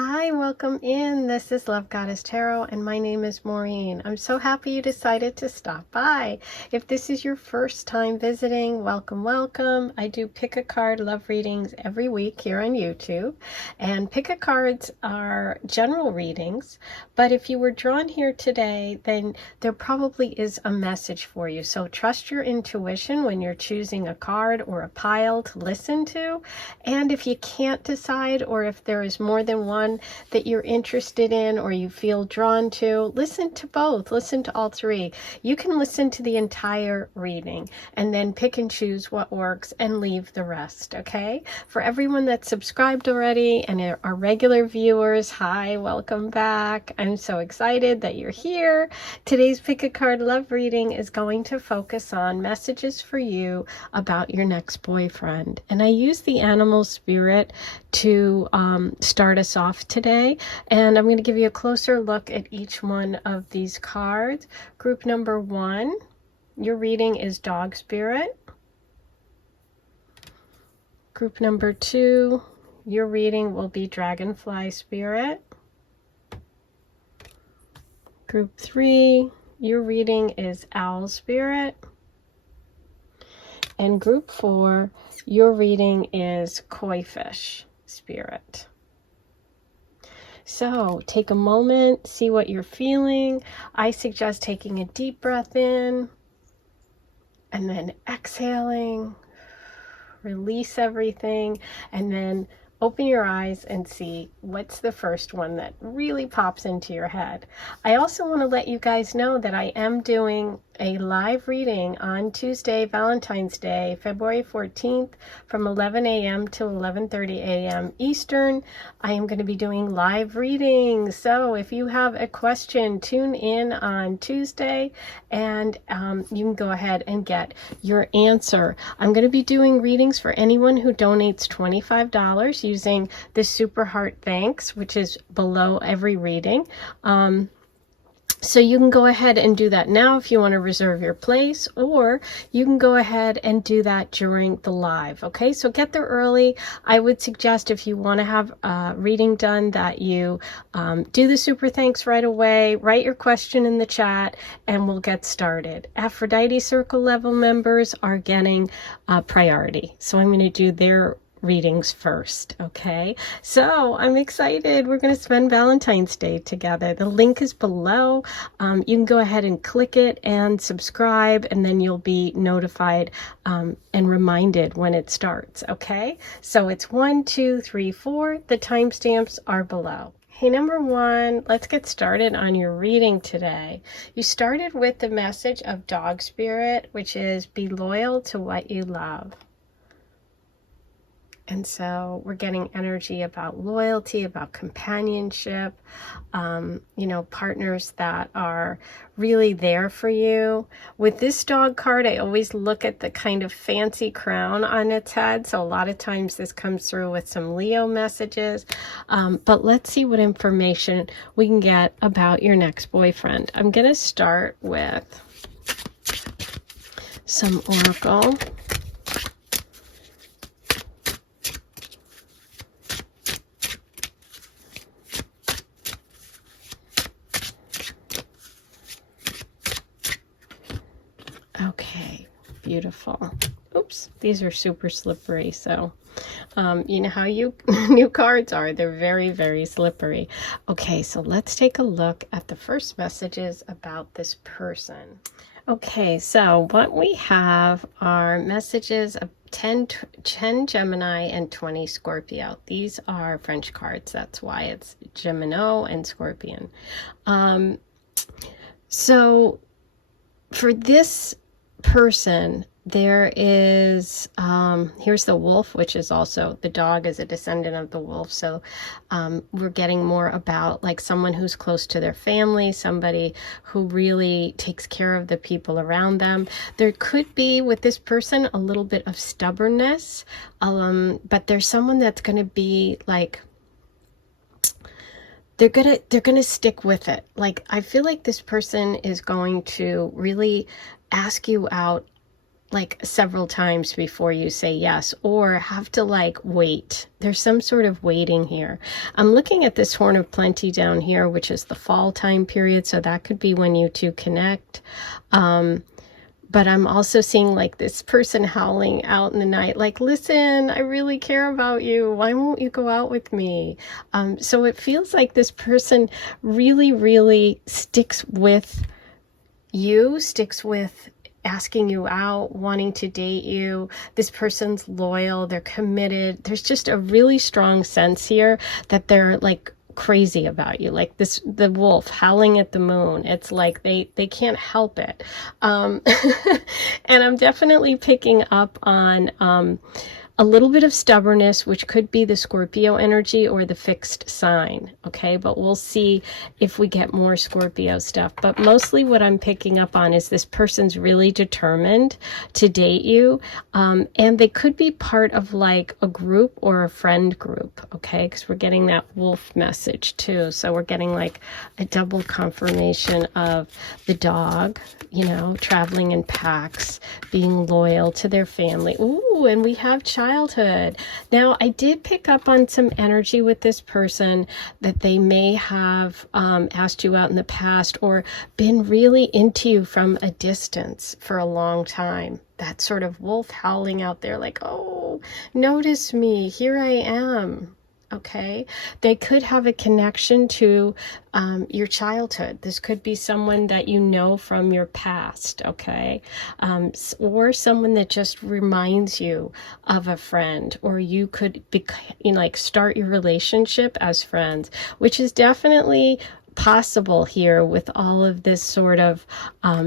Hi, welcome in. This is Love Goddess Tarot, and my name is Maureen. I'm so happy you decided to stop by. If this is your first time visiting, welcome, welcome. I do pick-a-card love readings every week here on YouTube, and pick-a-cards are general readings, but if you were drawn here today, then there probably is a message for you. So trust your intuition when you're choosing a card or a pile to listen to, and if you can't decide, or if there is more than one that you're interested in or you feel drawn to, listen to both. Listen to all three. You can listen to the entire reading and then pick and choose what works and leave the rest, okay? For everyone that's subscribed already and are regular viewers, hi, welcome back. I'm so excited that you're here. Today's Pick a Card Love reading is going to focus on messages for you about your next boyfriend. And I use the animal spirit to start us off today, and I'm going to give you a closer look at each one of these cards. Group number 1, your reading is Dog Spirit. Group number 2, your reading will be Dragonfly Spirit. Group 3, your reading is Owl Spirit. And group 4, your reading is Koi Fish Spirit. So take a moment, see what you're feeling. I suggest taking a deep breath in and then exhaling, release everything, and then open your eyes and see what's the first one that really pops into your head. I also want to let you guys know that I am doing a live reading on Tuesday, Valentine's Day, February 14th from 11 a.m. to 11:30 a.m. Eastern. I am going to be doing live readings. So if you have a question, tune in on Tuesday and you can go ahead and get your answer. I'm going to be doing readings for anyone who donates $25 using the Super Heart Thanks, which is below every reading. So you can go ahead and do that now if you want to reserve your place, or you can go ahead and do that during the live. Okay, so get there early. I would suggest, if you want to have a reading done, that you do the super thanks right away, write your question in the chat, and we'll get started. Aphrodite Circle level members are getting priority, so I'm going to do their readings first. Okay, so I'm excited. We're going to spend Valentine's Day together. The link is below. You can go ahead and click it and subscribe, and then you'll be notified and reminded when it starts. Okay, so it's 1, 2, 3, 4. The timestamps are below. Hey, number 1, let's get started on your reading today. You started with the message of Dog Spirit, which is be loyal to what you love. And so we're getting energy about loyalty, about companionship, partners that are really there for you. With this dog card, I always look at the kind of fancy crown on its head. So a lot of times this comes through with some Leo messages. But let's see what information we can get about your next boyfriend. I'm going to start with some oracle. Okay, beautiful. Oops, these are super slippery. So, you know how you new cards are. They're very, very slippery. Okay, so let's take a look at the first messages about this person. Okay, so what we have are messages of 10 Gemini and 20 Scorpio. These are French cards. That's why it's Gemino and Scorpion. So for this person, there is here's the wolf, which is also, the dog is a descendant of the wolf. So we're getting more about like someone who's close to their family, somebody who really takes care of the people around them. There could be with this person a little bit of stubbornness, but there's someone that's going to be like, they're gonna stick with it. Like, I feel like this person is going to really ask you out like several times before you say yes, or have to like wait. There's some sort of waiting here. I'm looking at this Horn of Plenty down here, which is the fall time period, so that could be when you two connect. But I'm also seeing like this person howling out in the night, like, listen, I really care about you. Why won't you go out with me? So it feels like this person really, really sticks with you, sticks with asking you out, wanting to date you. This person's loyal, they're committed. There's just a really strong sense here that they're like crazy about you, like this, the wolf howling at the moon. It's like they can't help it. And I'm definitely picking up on a little bit of stubbornness, which could be the Scorpio energy or the fixed sign, okay? But we'll see if we get more Scorpio stuff. But mostly what I'm picking up on is this person's really determined to date you, and they could be part of like a group or a friend group, okay? Because we're getting that wolf message too. So we're getting like a double confirmation of the dog, you know, traveling in packs, being loyal to their family. Ooh, and we have childhood. Now, I did pick up on some energy with this person that they may have asked you out in the past or been really into you from a distance for a long time. That sort of wolf howling out there like, oh, notice me, here I am. Okay, they could have a connection to your childhood. This could be someone that you know from your past, okay, or someone that just reminds you of a friend, or you could be, you know, like start your relationship as friends, which is definitely possible here with all of this sort of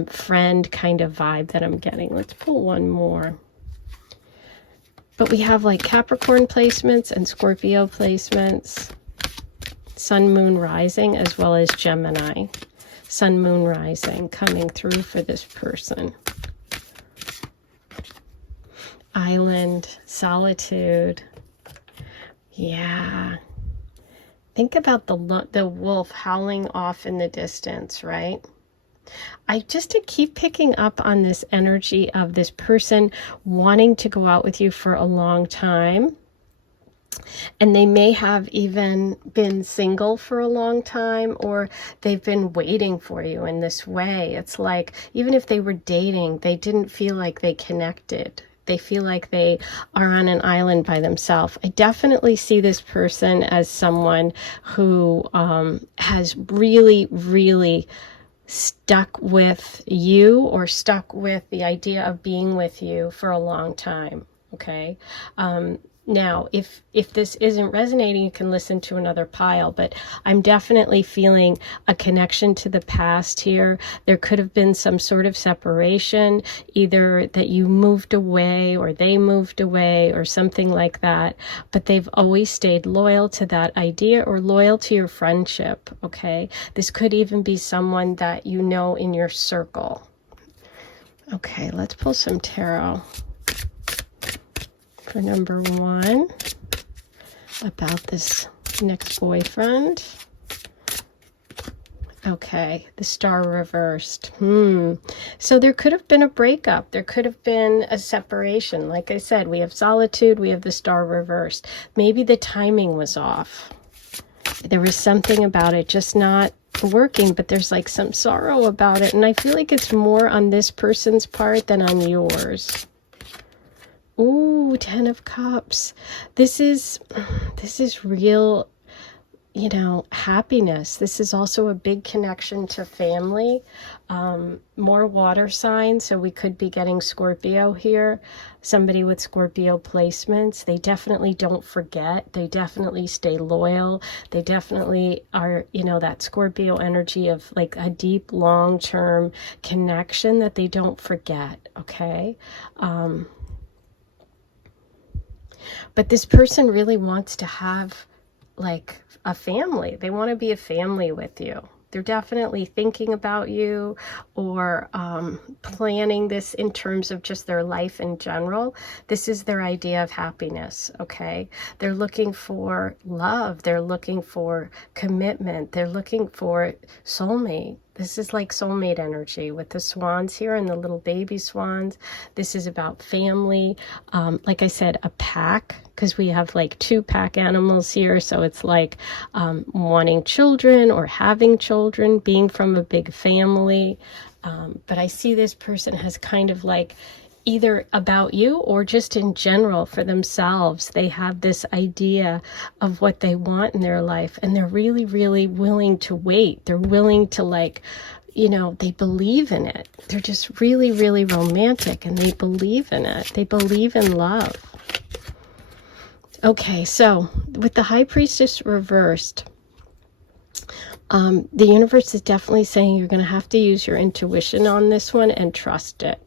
friend kind of vibe that I'm getting. Let's pull one more. But we have like Capricorn placements and Scorpio placements, Sun, Moon, Rising, as well as Gemini. Sun, Moon, Rising coming through for this person. Island, solitude. Yeah. Think about the wolf howling off in the distance, right? I just keep picking up on this energy of this person wanting to go out with you for a long time. And they may have even been single for a long time, or they've been waiting for you in this way. It's like, even if they were dating, they didn't feel like they connected. They feel like they are on an island by themselves. I definitely see this person as someone who has really, really stuck with you or stuck with the idea of being with you for a long time, okay? Now, if this isn't resonating, you can listen to another pile, but I'm definitely feeling a connection to the past here. There could have been some sort of separation, either that you moved away or they moved away or something like that, but they've always stayed loyal to that idea or loyal to your friendship, okay? This could even be someone that you know in your circle. Okay, let's pull some tarot for number one about this next boyfriend. Okay, the Star reversed. So there could have been a breakup. There could have been a separation. Like I said, we have solitude, we have the Star reversed. Maybe the timing was off. There was something about it just not working, but there's like some sorrow about it. And I feel like it's more on this person's part than on yours. Ooh, 10 of Cups. This is real, you know, happiness. This is also a big connection to family. More water signs, so we could be getting Scorpio here. Somebody with Scorpio placements. They definitely don't forget. They definitely stay loyal. They definitely are, you know, that Scorpio energy of like a deep, long-term connection that they don't forget, okay? But this person really wants to have like a family. They want to be a family with you. They're definitely thinking about you or planning this in terms of just their life in general. This is their idea of happiness, okay? They're looking for love. They're looking for commitment. They're looking for soulmate. This is like soulmate energy with the swans here and the little baby swans. This is about family. Like I said, a pack, because we have like 2 pack animals here. So it's like wanting children or having children, being from a big family. But I see this person has kind of like, either about you or just in general for themselves, they have this idea of what they want in their life, and they're really, really willing to wait. They're willing to, like, you know, they believe in it. They're just really, really romantic, and they believe in it. They believe in love. Okay, so with the High Priestess reversed, the universe is definitely saying you're going to have to use your intuition on this one and trust it.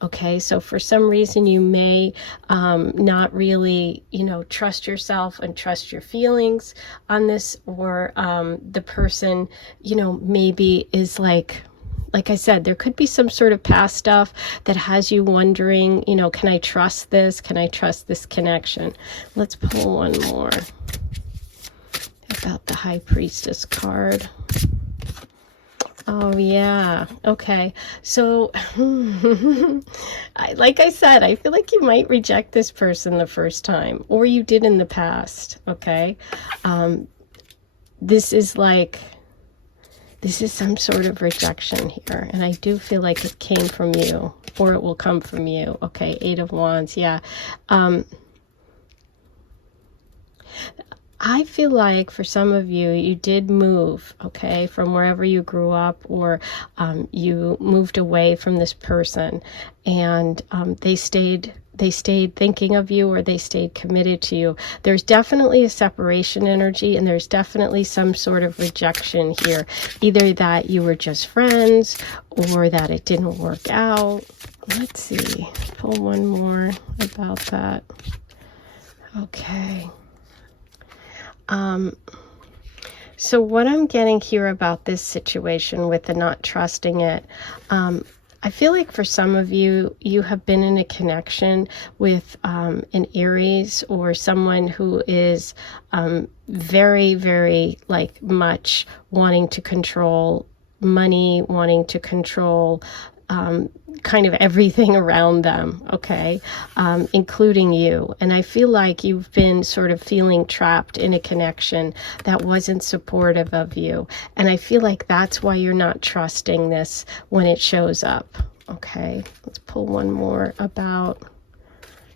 Okay, so for some reason you may not really, you know, trust yourself and trust your feelings on this, or the person, you know, maybe is like I said, there could be some sort of past stuff that has you wondering, you know, can I trust this? Can I trust this connection? Let's pull one more about the High Priestess card. Oh, yeah. Okay. So, like I said, I feel like you might reject this person the first time, or you did in the past. Okay. This is some sort of rejection here. And I do feel like it came from you, or it will come from you. Okay. 8 of Wands. Yeah. I feel like for some of you, you did move, okay, from wherever you grew up, or you moved away from this person, and they stayed thinking of you, or they stayed committed to you. There's definitely a separation energy, and there's definitely some sort of rejection here, either that you were just friends or that it didn't work out. Let's see, pull one more about that. Okay. So what I'm getting here about this situation with the not trusting it, I feel like for some of you, you have been in a connection with an Aries, or someone who is very, very like much wanting to control money, wanting to control kind of everything around them, okay, including you. And I feel like you've been sort of feeling trapped in a connection that wasn't supportive of you. And I feel like that's why you're not trusting this when it shows up. Okay, let's pull one more about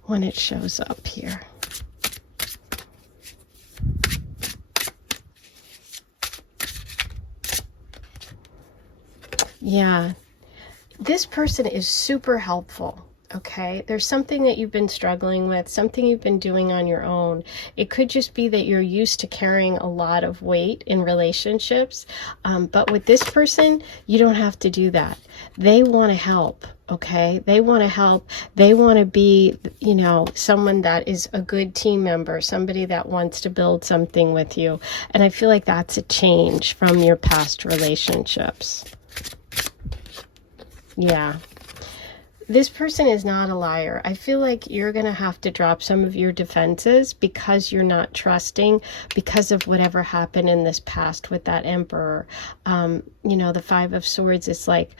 when it shows up here. Yeah. This person is super helpful, okay? There's something that you've been struggling with, something you've been doing on your own. It could just be that you're used to carrying a lot of weight in relationships, but with this person, you don't have to do that. They want to help, okay? They want to help. They want to be, you know, someone that is a good team member, somebody that wants to build something with you. And I feel like that's a change from your past relationships. Yeah. This person is not a liar. I feel like you're going to have to drop some of your defenses because you're not trusting, because of whatever happened in this past with that Emperor. You know, the 5 of Swords is like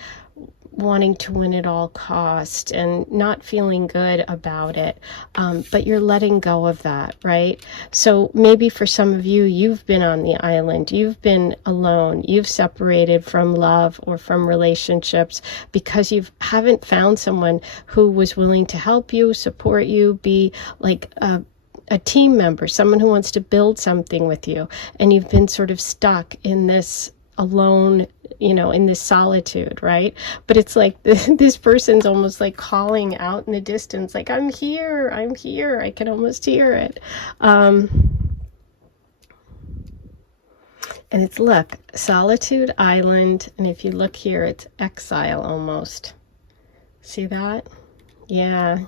wanting to win at all cost and not feeling good about it, but you're letting go of that, right? So maybe for some of you, you've been on the island, you've been alone, you've separated from love or from relationships because you haven't found someone who was willing to help you, support you, be like a team member, someone who wants to build something with you, and you've been sort of stuck in this alone, you know, in this solitude, right? But it's like this person's almost like calling out in the distance, like, I'm here, I can almost hear it. And it's, look, solitude, island, and if you look here, it's exile almost. See that? Yeah.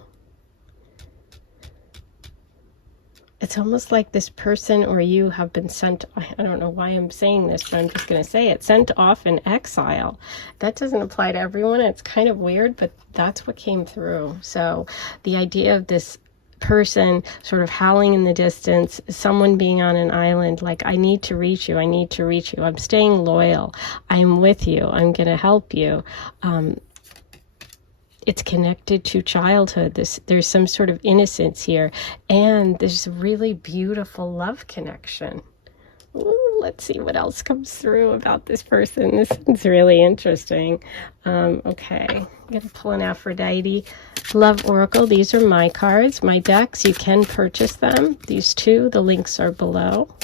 It's almost like this person or you have been sent, I don't know why I'm saying this, but I'm just going to say it, sent off in exile. That doesn't apply to everyone. It's kind of weird, but that's what came through. So the idea of this person sort of howling in the distance, someone being on an island, like, I need to reach you, I need to reach you, I'm staying loyal, I'm with you, I'm going to help you. It's connected to childhood. There's some sort of innocence here, and there's a really beautiful love connection. Ooh, let's see what else comes through about this person. This one's really interesting. Okay, I'm going to pull an Aphrodite Love Oracle. These are my cards, my decks. You can purchase them. These two, the links are below.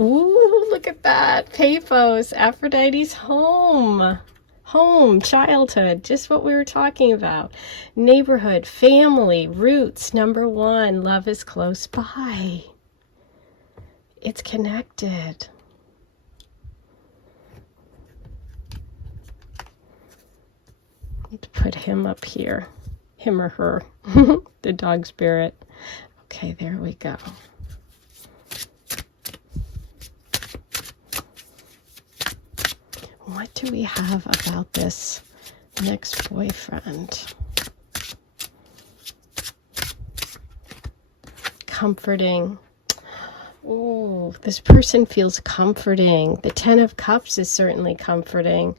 Ooh, look at that. Paphos, Aphrodite's home. Home, childhood, just what we were talking about. Neighborhood, family, roots, number one. Love is close by. It's connected. Let's put him up here. Him or her. The dog spirit. Okay, there we go. What do we have about this next boyfriend? Comforting. Oh, this person feels comforting. The Ten of Cups is certainly comforting.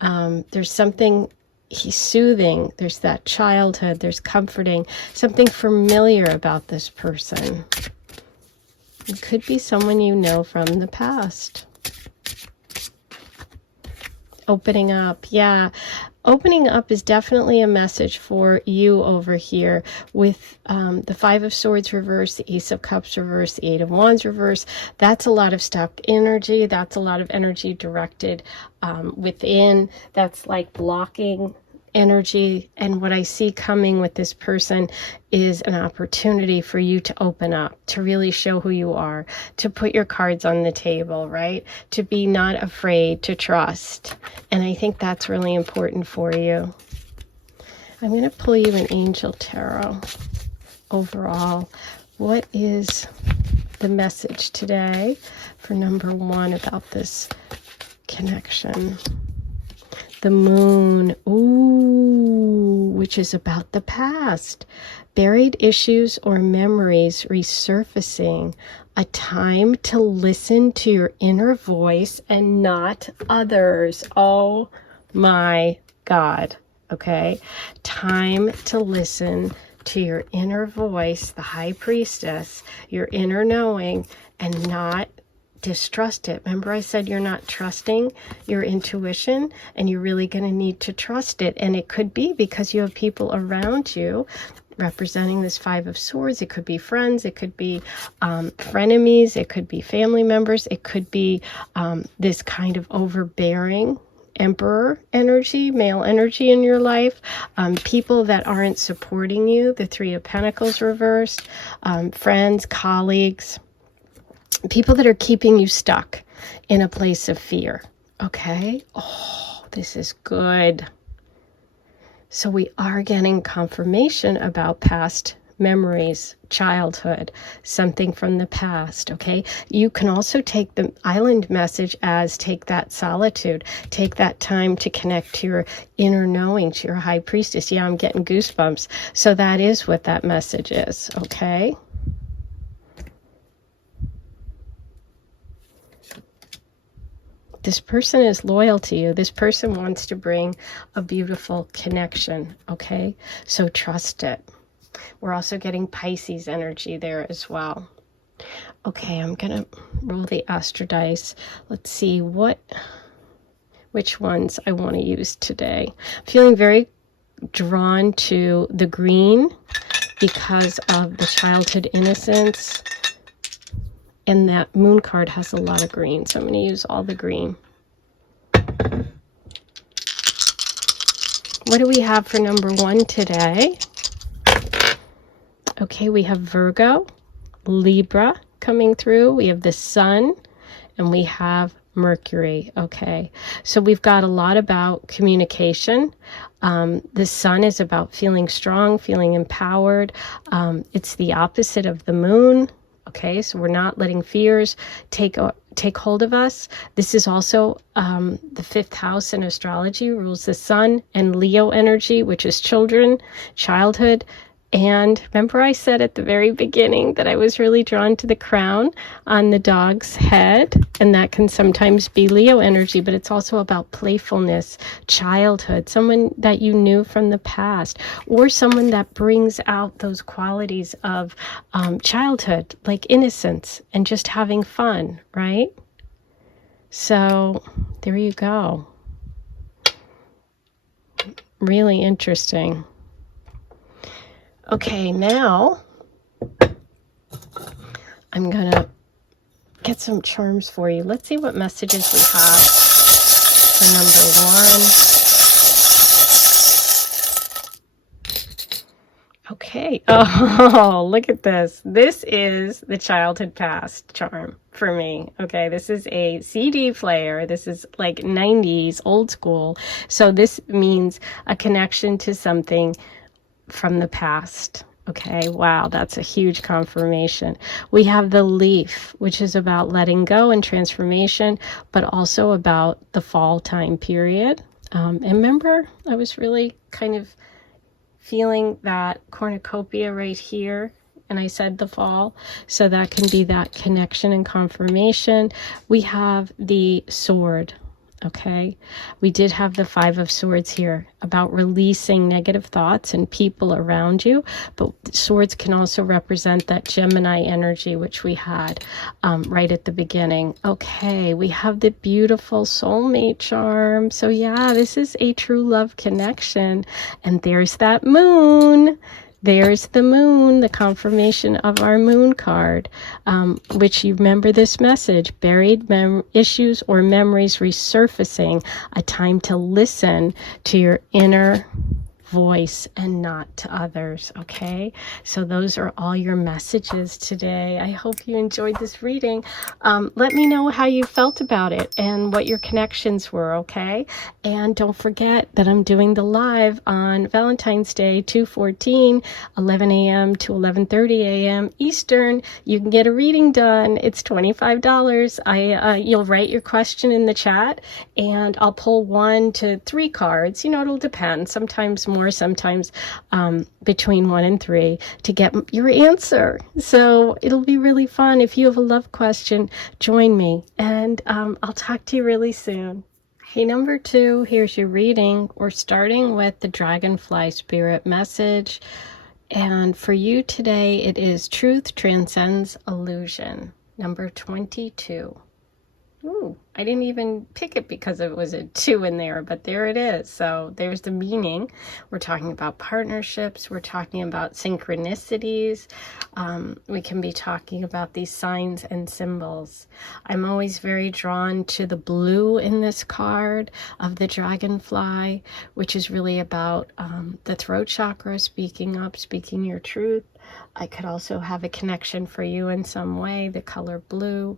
There's something, he's soothing. There's that childhood. There's comforting. Something familiar about this person. It could be someone you know from the past. Opening up, yeah. Opening up is definitely a message for you over here with the Five of Swords reverse, the Ace of Cups reverse, the Eight of Wands reverse. That's a lot of stuck energy. That's a lot of energy directed within. That's like blocking energy. And what I see coming with this person is an opportunity for you to open up, to really show who you are, to put your cards on the table, right? To be not afraid, to trust. And I think that's really important for you. I'm going to pull you an Angel Tarot. Overall, what is the message today for number one about this connection? The Moon, ooh, which is about the past. Buried issues or memories resurfacing. A time to listen to your inner voice and not others. Oh my God, okay? Time to listen to your inner voice, the High Priestess, your inner knowing, and not distrust it. Remember I said you're not trusting your intuition, and you're really going to need to trust it. And it could be because you have people around you representing this Five of Swords. It could be friends. It could be frenemies. It could be family members. It could be this kind of overbearing Emperor energy, male energy in your life, people that aren't supporting you, the Three of Pentacles reversed, friends, colleagues, people that are keeping you stuck in a place of fear. Okay? Oh, this is good. So we are getting confirmation about past memories, childhood, something from the past, okay? You can also take the island message as take that solitude, take that time to connect to your inner knowing, to your High Priestess. Yeah, I'm getting goosebumps. So that is what that message is, okay? This person is loyal to you. This person wants to bring a beautiful connection, okay? So trust it. We're also getting Pisces energy there as well. Okay, I'm going to roll the Astro dice. Let's see which ones I want to use today. I'm feeling very drawn to the green because of the childhood innocence. And that Moon card has a lot of green, so I'm going to use all the green. What do we have for number one today? Okay, we have Virgo, Libra coming through. We have the Sun, and we have Mercury. Okay, so we've got a lot about communication. The Sun is about feeling strong, feeling empowered. It's the opposite of the Moon. Okay, so we're not letting fears take hold of us. This is also the fifth house in astrology, rules the Sun, and Leo energy, which is children, childhood, And remember I said at the very beginning that I was really drawn to the crown on the dog's head, and that can sometimes be Leo energy, but it's also about playfulness, childhood, someone that you knew from the past, or someone that brings out those qualities of childhood, like innocence and just having fun, right? So there you go. Really interesting. Okay, now I'm gonna get some charms for you. Let's see what messages we have for number 1. Okay. Oh, look at this. This is the childhood past charm for me. Okay, this is a CD player. This is like 90s, old school. So this means a connection to something from the past. Okay, wow, that's a huge confirmation. We have the leaf, which is about letting go and transformation, but also about the fall time period. And remember, I was really kind of feeling that cornucopia right here, and I said the fall, so that can be that connection and confirmation. We have the sword. Okay, we did have the 5 of Swords here about releasing negative thoughts and people around you, but swords can also represent that Gemini energy, which we had right at the beginning. Okay, we have the beautiful soulmate charm. So yeah, this is a true love connection. And there's that moon. There's the moon, the confirmation of our moon card, which you remember this message, buried issues or memories resurfacing, a time to listen to your inner voice and not to others. Okay, so those are all your messages today. I hope you enjoyed this reading. Let me know how you felt about it and what your connections were. Okay, and don't forget that I'm doing the live on Valentine's Day, 2/14, 11 a.m. to 11:30 a.m. Eastern. You can get a reading done. It's $25. You'll write your question in the chat, and I'll pull 1 to 3 cards. You know, it'll depend. Sometimes more, sometimes between 1 and 3 to get your answer. So it'll be really fun. If you have a love question, join me, and I'll talk to you really soon. Hey, number 2, here's your reading. We're starting with the Dragonfly Spirit message. And for you today, it is Truth Transcends Illusion, number 22. Ooh, I didn't even pick it because it was a 2 in there, but there it is. So there's the meaning. We're talking about partnerships. We're talking about synchronicities. We can be talking about these signs and symbols. I'm always very drawn to the blue in this card of the dragonfly, which is really about the throat chakra, speaking up, speaking your truth. I could also have a connection for you in some way, the color blue.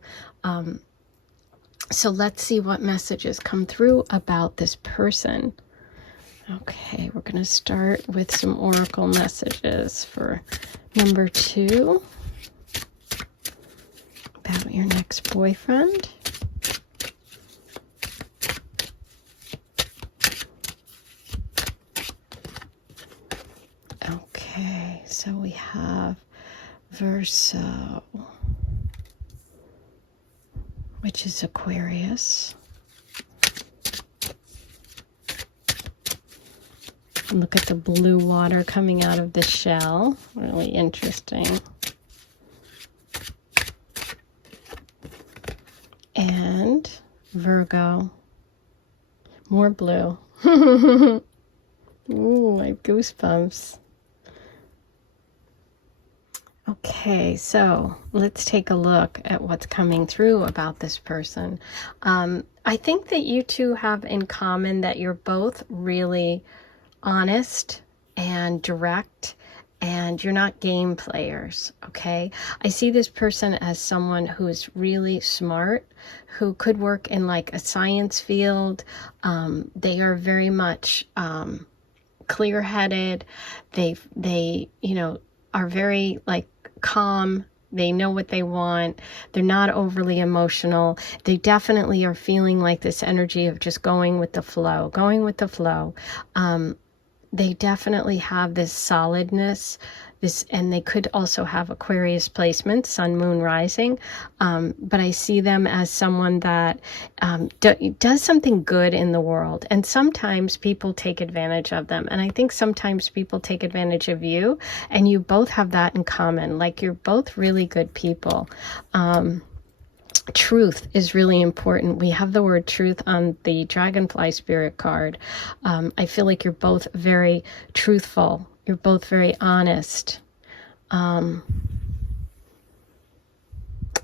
So let's see what messages come through about this person. Okay, we're going to start with some oracle messages for number 2 about your next boyfriend. Okay, so we have Verso, which is Aquarius. Look at the blue water coming out of the shell. Really interesting. And Virgo. More blue. Ooh, I have goosebumps. Okay, so let's take a look at what's coming through about this person. I think that you two have in common that you're both really honest and direct, and you're not game players, okay? I see this person as someone who is really smart, who could work in like a science field. They are very much clear-headed. They you know, are very like calm. They know what they want. They're not overly emotional. They definitely are feeling like this energy of just going with the flow, They definitely have this solidness, and they could also have Aquarius placement, sun, moon, rising. But I see them as someone that does something good in the world. And sometimes people take advantage of them. And I think sometimes people take advantage of you, and you both have that in common. Like, you're both really good people. Truth is really important. We have the word truth on the Dragonfly Spirit card. I feel like you're both very truthful. You're both very honest.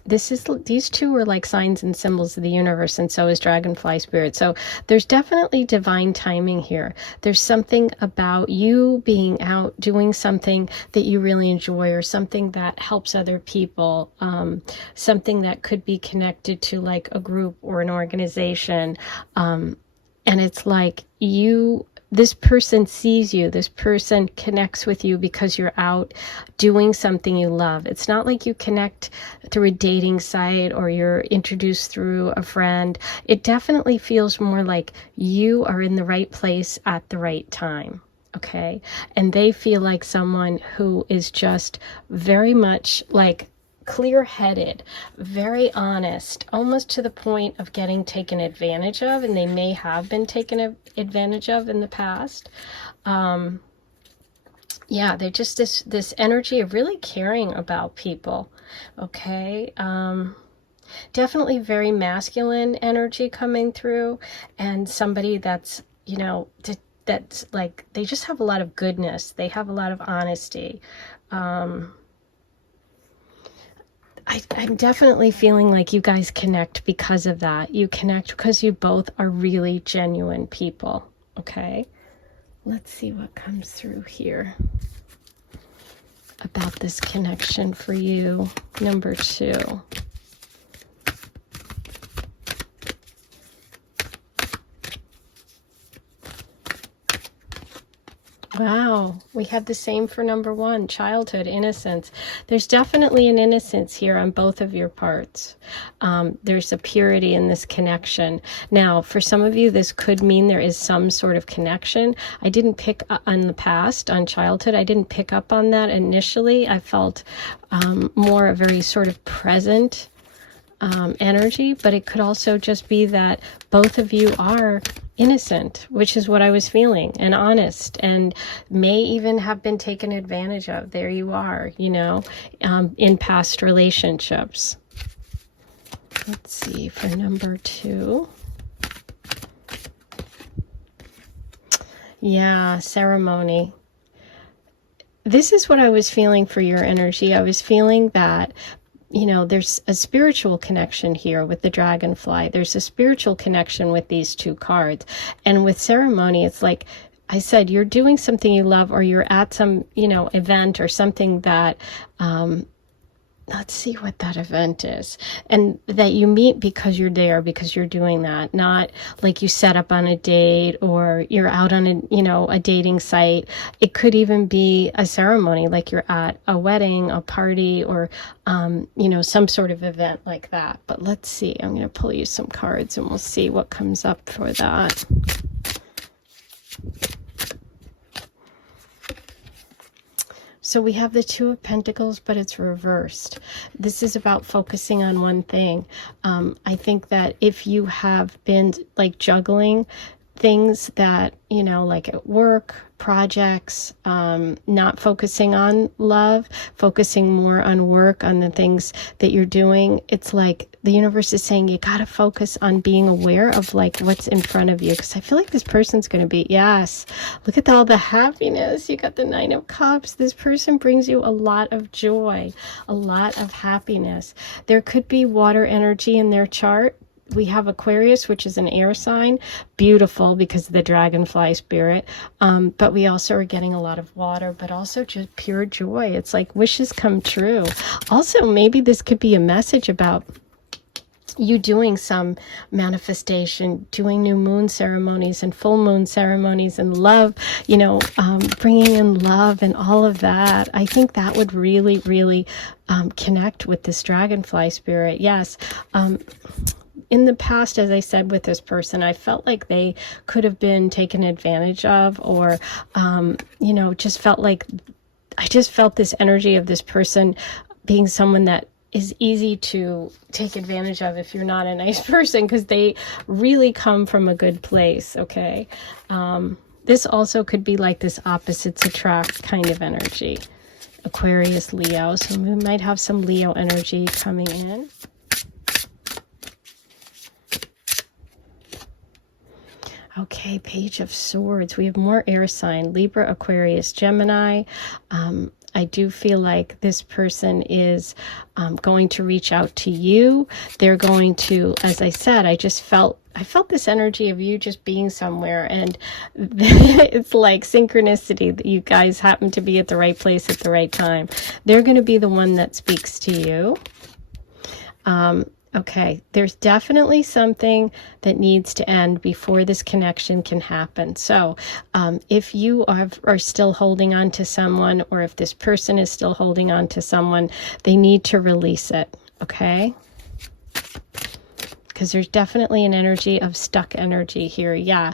These two are like signs and symbols of the universe, and so is Dragonfly Spirit. So there's definitely divine timing here. There's something about you being out doing something that you really enjoy, or something that helps other people, something that could be connected to like a group or an organization. And it's like this person sees you, this person connects with you because you're out doing something you love. It's not like you connect through a dating site or you're introduced through a friend. It definitely feels more like you are in the right place at the right time. Okay. And they feel like someone who is just very much like clear-headed, very honest, almost to the point of getting taken advantage of, and they may have been taken advantage of in the past. Yeah, they're just this energy of really caring about people. Okay. Definitely very masculine energy coming through, and somebody that's, you know, that's like, they just have a lot of goodness. They have a lot of honesty. I'm definitely feeling like you guys connect because of that. You connect because you both are really genuine people. Okay. Let's see what comes through here about this connection for you. Number 2. Wow, we had the same for number 1, childhood, innocence. There's definitely an innocence here on both of your parts. There's a purity in this connection. Now, for some of you, this could mean there is some sort of connection. I didn't pick on the past, on childhood. I didn't pick up on that initially. I felt more a very sort of present energy, but it could also just be that both of you are innocent, which is what I was feeling, and honest, and may even have been taken advantage of. There you are, you know, in past relationships. Let's see for number 2. Yeah, ceremony. This is what I was feeling for your energy. I was feeling that, you know, there's a spiritual connection here with the dragonfly. There's a spiritual connection with these 2 cards. And with ceremony, it's like I said, you're doing something you love, or you're at some, you know, event or something that, let's see what that event is. And that you meet because you're there, because you're doing that. Not like you set up on a date, or you're out on a, you know, a dating site. It could even be a ceremony, like you're at a wedding, a party, or, you know, some sort of event like that. But let's see, I'm going to pull you some cards and we'll see what comes up for that. So we have the 2 of Pentacles, but it's reversed. This is about focusing on one thing. I think that if you have been like juggling things that, you know, like at work, projects, not focusing on love, focusing more on work, on the things that you're doing, it's like the universe is saying you got to focus on being aware of like what's in front of you, because I feel like this person's going to be, yes, look at all the happiness. You got the 9 of Cups. This person brings you a lot of joy, a lot of happiness. There could be water energy in their chart. We have Aquarius, which is an air sign, beautiful because of the dragonfly spirit. But we also are getting a lot of water, but also just pure joy. It's like wishes come true. Also, maybe this could be a message about you doing some manifestation, doing new moon ceremonies and full moon ceremonies and love, you know, bringing in love and all of that. I think that would really, really connect with this dragonfly spirit. Yes. in the past, as I said with this person, I felt like they could have been taken advantage of, or, you know, just felt like, I just felt this energy of this person being someone that is easy to take advantage of if you're not a nice person, because they really come from a good place, okay? This also could be like this opposites attract kind of energy. Aquarius, Leo, so we might have some Leo energy coming in. Okay, Page of Swords. We have more air sign, Libra, Aquarius, Gemini. I do feel like this person is going to reach out to you. They're going to, as I said, I felt this energy of you just being somewhere, and it's like synchronicity that you guys happen to be at the right place at the right time. They're going to be the one that speaks to you. Okay, there's definitely something that needs to end before this connection can happen. So if you are still holding on to someone, or if this person is still holding on to someone, they need to release it, okay? Because there's definitely an energy of stuck energy here. Yeah,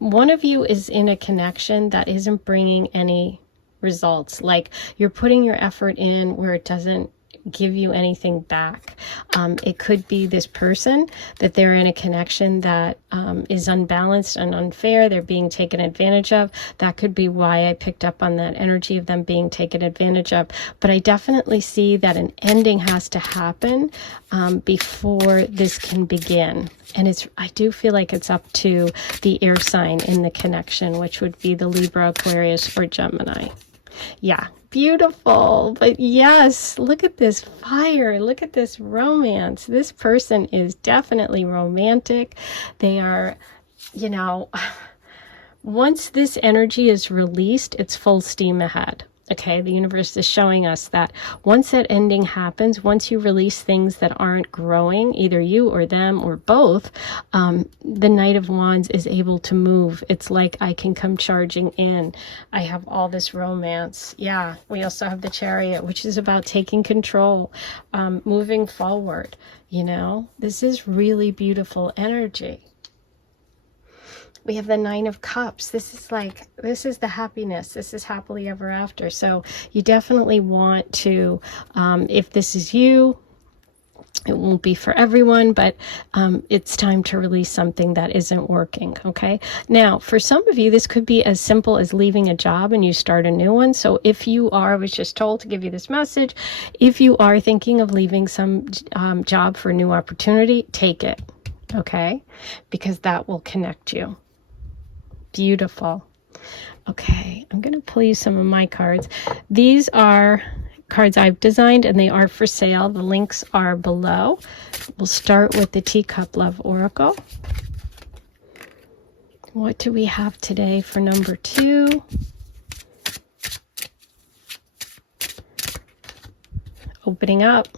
one of you is in a connection that isn't bringing any results. Like, you're putting your effort in where it doesn't give you anything back. It could be this person that they're in a connection that is unbalanced and unfair. They're being taken advantage of. That could be why I picked up on that energy of them being taken advantage of. But I definitely see that an ending has to happen before this can begin. And I do feel like it's up to the air sign in the connection, which would be the Libra, Aquarius, or Gemini. Yeah, beautiful. But yes, look at this fire. Look at this romance. This person is definitely romantic. They are, you know, once this energy is released, it's full steam ahead. Okay, the universe is showing us that once that ending happens, once you release things that aren't growing, either you or them or both, the Knight of Wands is able to move. It's like, I can come charging in. I have all this romance. Yeah, we also have the Chariot, which is about taking control, moving forward. You know, this is really beautiful energy. We have the Nine of Cups. This is the happiness. This is happily ever after. So you definitely want to, if this is you, it won't be for everyone, but it's time to release something that isn't working, okay? Now, for some of you, this could be as simple as leaving a job and you start a new one. So if you are, I was just told to give you this message, if you are thinking of leaving some job for a new opportunity, take it, okay? Because that will connect you. Beautiful. Okay, I'm going to pull you some of my cards. These are cards I've designed, and they are for sale. The links are below. We'll start with the Teacup Love Oracle. What do we have today for number 2? Opening up.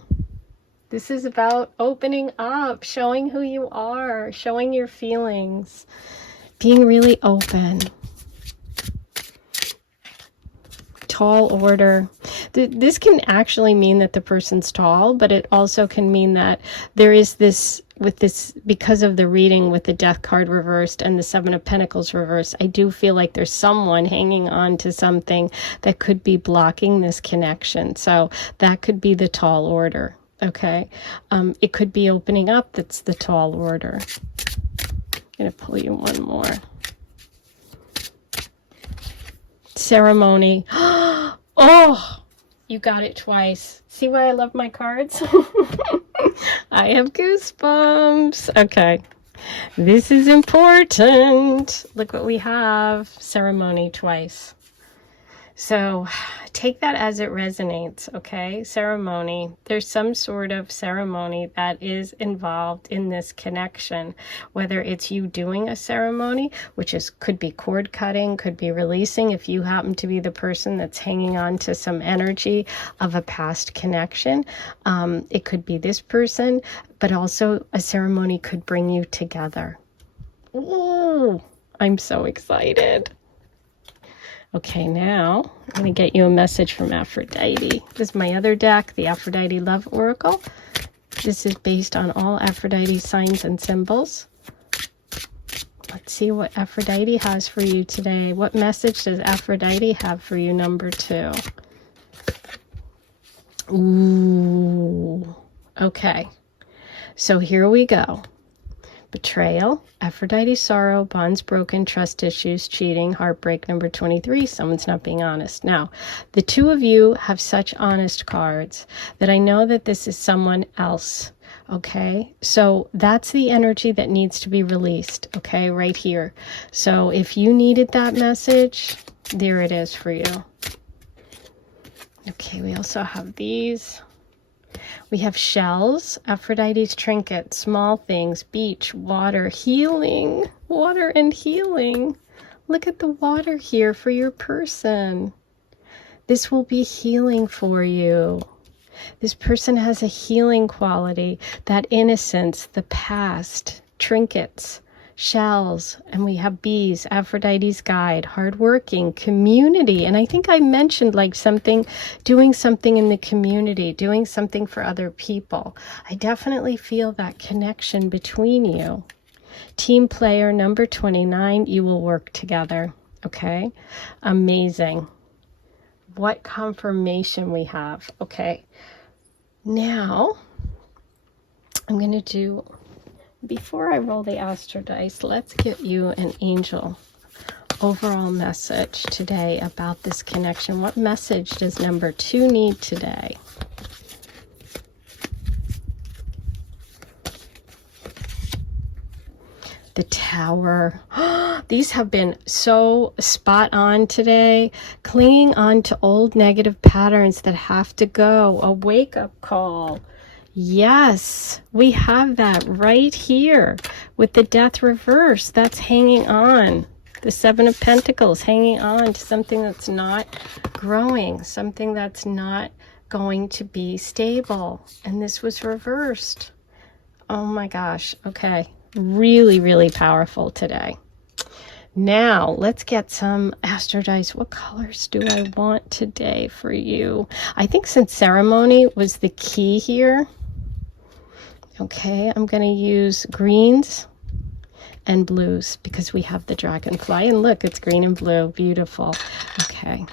This is about opening up, showing who you are, showing your feelings. Being really open. Tall order. This can actually mean that the person's tall, but it also can mean that there is this, with this, because of the reading with the Death card reversed and the Seven of Pentacles reversed, I do feel like there's someone hanging on to something that could be blocking this connection. So that could be the tall order, okay? It could be opening up. That's the tall order. I'm going to pull you one more. Ceremony. Oh, you got it twice. See why I love my cards? I have goosebumps. Okay. This is important. Look what we have. Ceremony twice. So take that as it resonates, okay? Ceremony. There's some sort of ceremony that is involved in this connection, whether it's you doing a ceremony, which could be cord cutting, could be releasing, if you happen to be the person that's hanging on to some energy of a past connection. It could be this person, but also a ceremony could bring you together. Ooh, I'm so excited. Okay, now I'm going to get you a message from Aphrodite. This is my other deck, the Aphrodite Love Oracle. This is based on all Aphrodite signs and symbols. Let's see what Aphrodite has for you today. What message does Aphrodite have for you, number 2? Ooh. Okay. So here we go. Betrayal, Aphrodite, sorrow, bonds broken, trust issues, cheating, heartbreak, number 23, someone's not being honest. Now, the two of you have such honest cards that I know that this is someone else, okay? So that's the energy that needs to be released, okay, right here. So if you needed that message, there it is for you. Okay, we also have these. We have shells, Aphrodite's trinket, small things, beach, water, healing, water and healing. Look at the water here for your person. This will be healing for you. This person has a healing quality, that innocence, the past, trinkets, shells, and we have bees, Aphrodite's guide, hardworking, community. And I think I mentioned like something, doing something in the community, doing something for other people. I definitely feel that connection between you. Team player, number 29, you will work together. Okay, amazing. What confirmation we have. Okay, now I'm going to do, before I roll the astro dice, let's get you an angel overall message today about this connection. What message does number 2 need today? The Tower. These have been so spot on today. Clinging on to old negative patterns that have to go. A wake-up call. Yes, we have that right here with the Death reverse. That's hanging on. The 7 of Pentacles, hanging on to something that's not growing, something that's not going to be stable. And this was reversed. Oh my gosh. Okay. Really, really powerful today. Now, let's get some astro dice. What colors do I want today for you? I think since ceremony was the key here, okay, I'm going to use greens and blues because we have the dragonfly. And look, it's green and blue. Beautiful. Okay.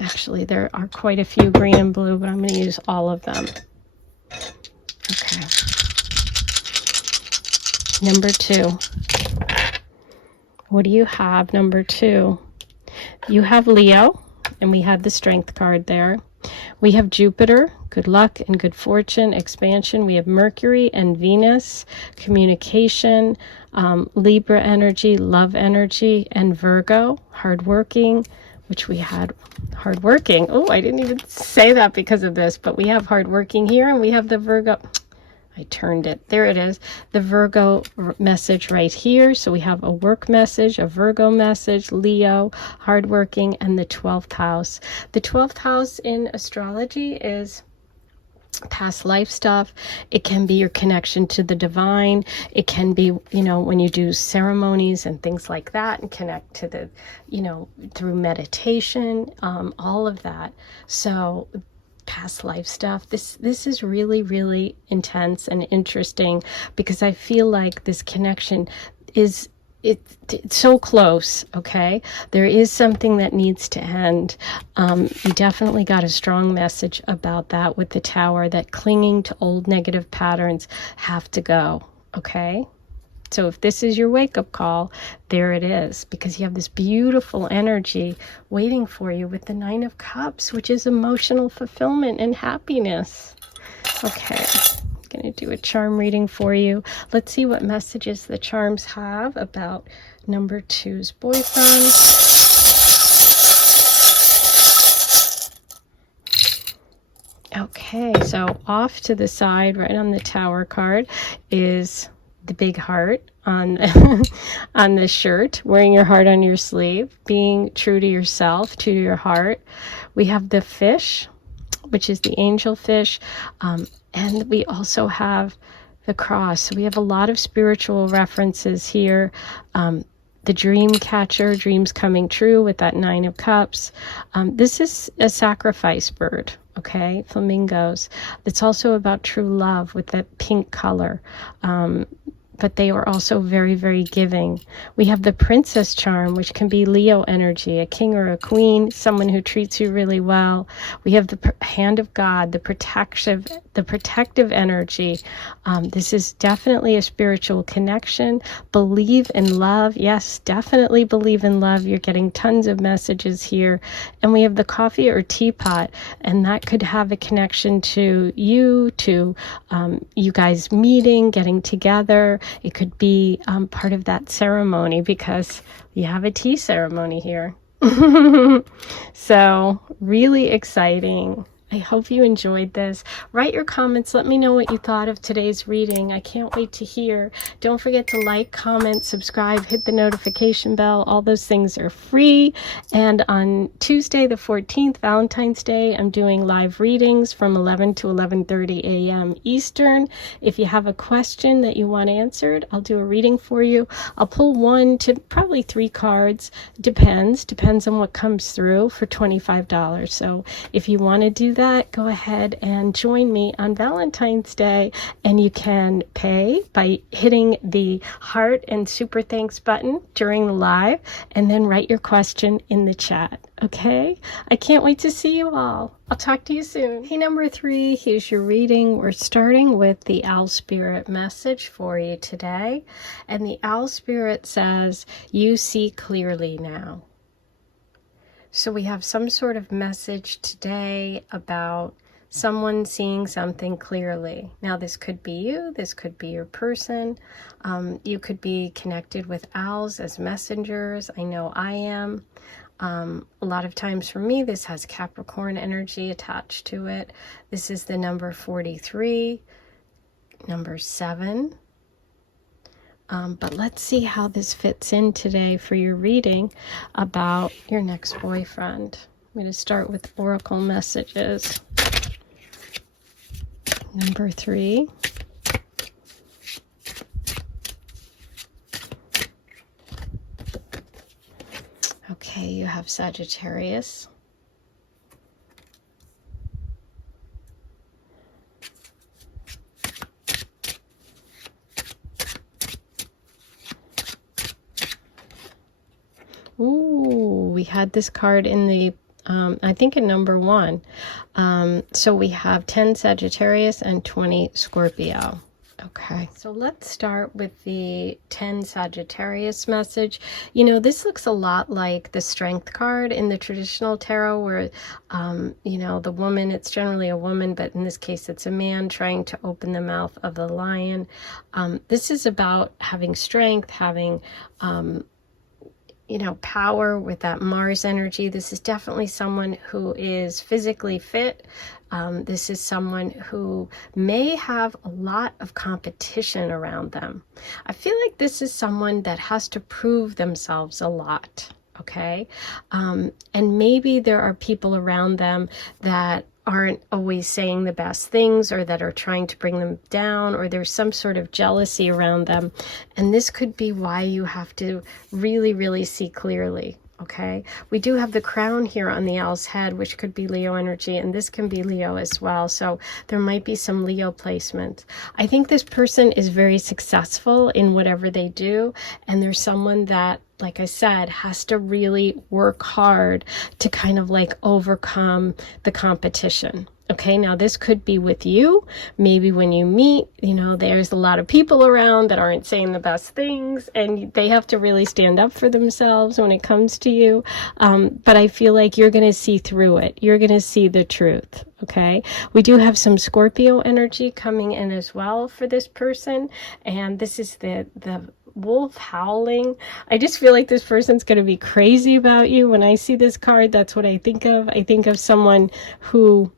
Actually, there are quite a few green and blue, but I'm going to use all of them. Okay. Number 2. What do you have, number 2? You have Leo, and we have the Strength card there. We have Jupiter, good luck and good fortune, expansion. We have Mercury and Venus, communication, Libra energy, love energy, and Virgo, hardworking, which we had hardworking. Oh, I didn't even say that because of this, but we have hardworking here, and we have the Virgo. I turned it. There it is. The Virgo message right here. So we have a work message, a Virgo message, Leo, hardworking, and the 12th house. The 12th house in astrology is past life stuff. It can be your connection to the divine. It can be, you know, when you do ceremonies and things like that and connect to the, you know, through meditation, all of that. So past life stuff. This is really, really intense and interesting because I feel like this connection is it's so close. Okay, there is something that needs to end. You definitely got a strong message about that with the Tower, that clinging to old negative patterns have to go. Okay, so if this is your wake-up call, there it is, because you have this beautiful energy waiting for you with the 9 of Cups, which is emotional fulfillment and happiness. Okay, I'm going to do a charm reading for you. Let's see what messages the charms have about number 2's boyfriend. Okay, so off to the side, right on the Tower card, is the big heart on on the shirt, wearing your heart on your sleeve, being true to yourself, true to your heart. We have the fish, which is the angel fish, and we also have the cross. So we have a lot of spiritual references here. The dream catcher, dreams coming true with that 9 of Cups. This is a sacrifice bird. okay? Flamingos. It's also about true love with that pink color. But they are also very, very giving. We have the princess charm, which can be Leo energy, a king or a queen, someone who treats you really well. We have the hand of God, the protective energy. This is definitely a spiritual connection. Believe in love. Yes, definitely believe in love. You're getting tons of messages here. And we have the coffee or teapot, and that could have a connection to you, to you guys meeting, getting together. It could be part of that ceremony, because you have a tea ceremony here. So really exciting. I hope you enjoyed this. Write your comments. Let me know what you thought of today's reading. I can't wait to hear. Don't forget to like, comment, subscribe, hit the notification bell. All those things are free. And on Tuesday, the 14th, Valentine's Day, I'm doing live readings from 11 to 11:30 a.m. Eastern. If you have a question that you want answered, I'll do a reading for you. I'll pull 1 to probably 3 cards. Depends on what comes through, for $25. So if you want to do that, go ahead and join me on Valentine's Day, and you can pay by hitting the heart and super thanks button during the live, and then write your question in the chat. Okay? I can't wait to see you all. I'll talk to you soon. Hey, number 3, here's your reading. We're starting with the Owl Spirit message for you today. And the Owl Spirit says, you see clearly now. So we have some sort of message today about someone seeing something clearly. Now, this could be you, this could be your person. You could be connected with owls as messengers. I know I am. A lot of times for me, this has Capricorn energy attached to it. This is the number 43, number 7. But let's see how this fits in today for your reading about your next boyfriend. I'm going to start with oracle messages. Number 3. Okay, you have Sagittarius. Ooh, we had this card in the, I think in number 1. So we have 10 Sagittarius and 20 Scorpio. Okay, so let's start with the 10 Sagittarius message. You know, this looks a lot like the Strength card in the traditional tarot, where, you know, the woman, it's generally a woman, but in this case it's a man trying to open the mouth of the lion. This is about having strength, having, you know, power with that Mars energy. This is definitely someone who is physically fit. This is someone who may have a lot of competition around them. I feel like this is someone that has to prove themselves a lot, okay? And maybe there are people around them that aren't always saying the best things, or that are trying to bring them down, or there's some sort of jealousy around them. And this could be why you have to really, really see clearly. Okay, we do have the crown here on the owl's head, which could be Leo energy, and this can be Leo as well. So there might be some Leo placement. I think this person is very successful in whatever they do, and there's someone that, like I said, has to really work hard to kind of like overcome the competition. Okay, now this could be with you. Maybe when you meet, you know, there's a lot of people around that aren't saying the best things, and they have to really stand up for themselves when it comes to you. But I feel like you're going to see through it. You're going to see the truth. Okay, we do have some Scorpio energy coming in as well for this person, and this is the wolf howling. I just feel like this person's going to be crazy about you. When I see this card, that's what I think of. I think of someone who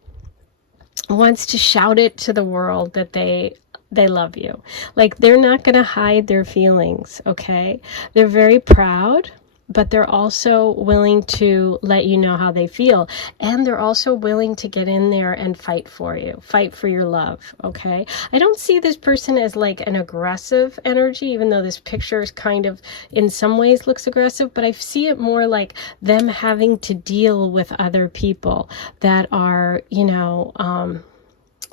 wants to shout it to the world that they love you. Like, they're not going to hide their feelings, okay? They're very proud. but they're also willing to let you know how they feel. And they're also willing to get in there and fight for you, fight for your love, okay? I don't see this person as like an aggressive energy, even though this picture is kind of, in some ways looks aggressive, but I see it more like them having to deal with other people that are, you know,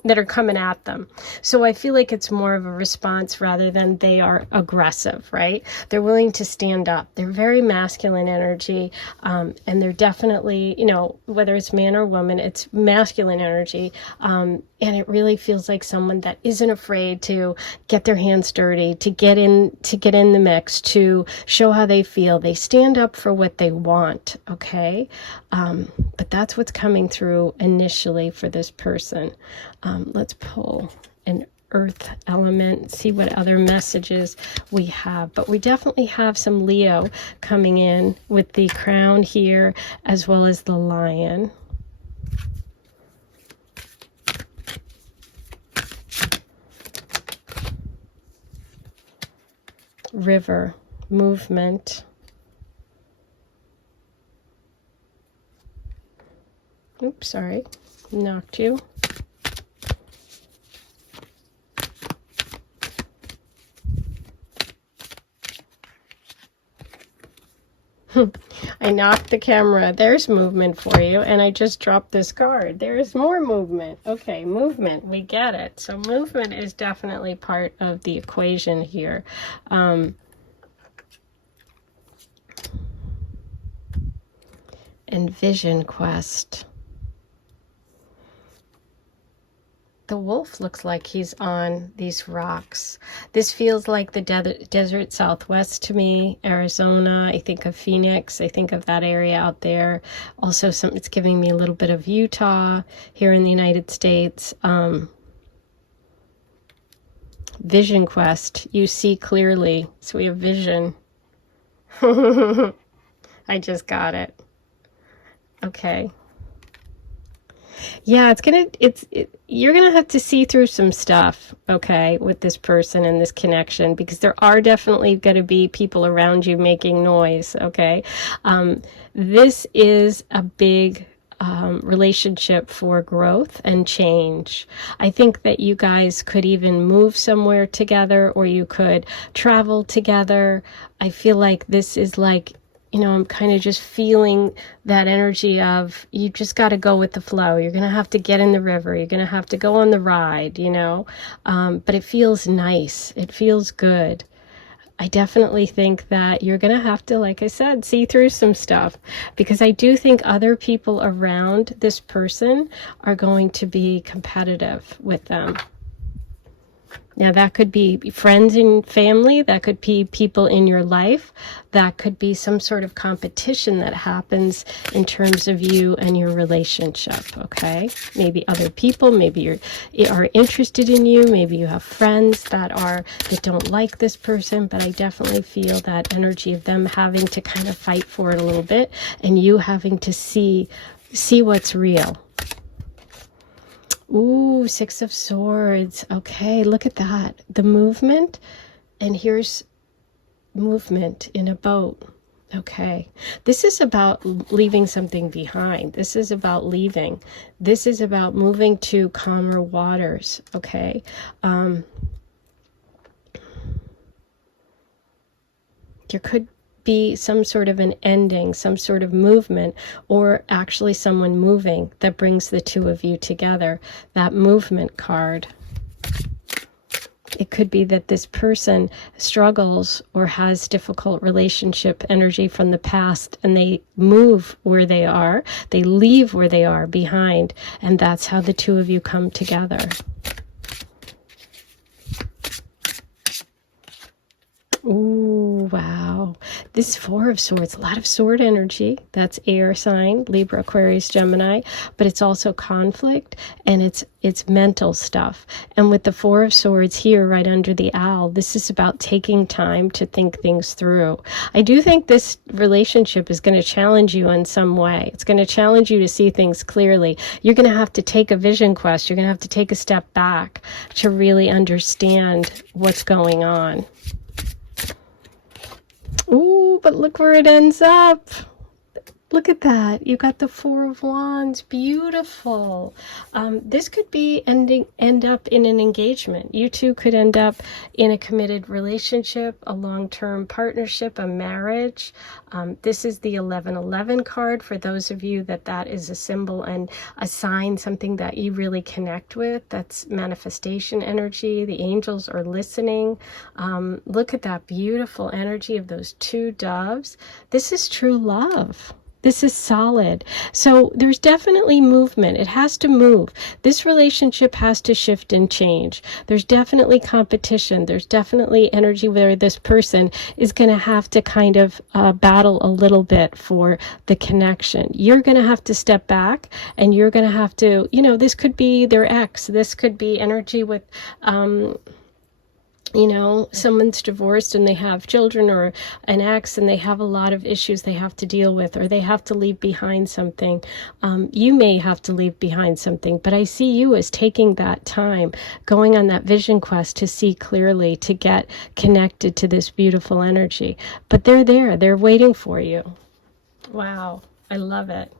that are coming at them. So I feel like it's more of a response rather than they are aggressive, right? They're willing to stand up. They're very masculine energy, and they're definitely, you know, whether it's man or woman, it's masculine energy, and it really feels like someone that isn't afraid to get their hands dirty, to get in the mix, to show how they feel. They stand up for what they want, okay? But that's what's coming through initially for this person. Let's pull an earth element, see what other messages we have. But we definitely have some Leo coming in with the crown here, as well as the lion. River, movement. Oops, sorry, knocked you. I knocked the camera. There's movement for you, and I just dropped this card. There's more movement. Okay, movement. We get it. So movement is definitely part of the equation here. And vision quest. The wolf looks like he's on these rocks. This feels like the desert Southwest to me. Arizona, I think of Phoenix, I think of that area out there. Also, it's giving me a little bit of Utah here in the United States. Vision quest, you see clearly. So we have vision. I just got it. Okay. Yeah, you're gonna have to see through some stuff, okay, with this person and this connection, because there are definitely going to be people around you making noise, okay? This is a big relationship for growth and change. I think that you guys could even move somewhere together, or you could travel together. I feel like this is like, you know, I'm kind of just feeling that energy of, you just got to go with the flow. You're going to have to get in the river. You're going to have to go on the ride, you know. But it feels nice. It feels good. I definitely think that you're going to have to, like I said, see through some stuff, because I do think other people around this person are going to be competitive with them. Now, that could be friends and family, that could be people in your life, that could be some sort of competition that happens in terms of you and your relationship, okay? Maybe other people, maybe are interested in you, maybe you have friends that don't like this person, but I definitely feel that energy of them having to kind of fight for it a little bit, and you having to see what's real. Ooh, Six of Swords. Okay, look at that. The movement, and here's movement in a boat. Okay, this is about leaving something behind. This is about leaving. This is about moving to calmer waters, okay? There could be some sort of an ending, some sort of movement, or actually someone moving that brings the two of you together. That movement card. It could be that this person struggles or has difficult relationship energy from the past, and they move where they are, they leave where they are behind, and that's how the two of you come together. Ooh, wow. This Four of Swords, a lot of sword energy. That's air sign, Libra, Aquarius, Gemini, but it's also conflict, and it's mental stuff. And with the Four of Swords here right under the owl, this is about taking time to think things through. I do think this relationship is going to challenge you in some way. It's going to challenge you to see things clearly. You're going to have to take a vision quest. You're going to have to take a step back to really understand what's going on. Ooh, but but look where it ends up. Look at that. You got the Four of Wands. Beautiful. This could be end up in an engagement. You two could end up in a committed relationship, a long-term partnership, a marriage. This is the 1111 card for those of you that is a symbol and a sign, something that you really connect with. That's manifestation energy. The angels are listening. Look at that beautiful energy of those two doves. This is true love. This is solid. So there's definitely movement. It has to move. This relationship has to shift and change. There's definitely competition. There's definitely energy where this person is going to have to kind of battle a little bit for the connection. You're going to have to step back, and you're going to have to, this could be their ex. This could be energy with, someone's divorced and they have children, or an ex, and they have a lot of issues they have to deal with, or they have to leave behind something. You may have to leave behind something, but I see you as taking that time, going on that vision quest to see clearly, to get connected to this beautiful energy. But they're there. They're waiting for you. Wow. I love it.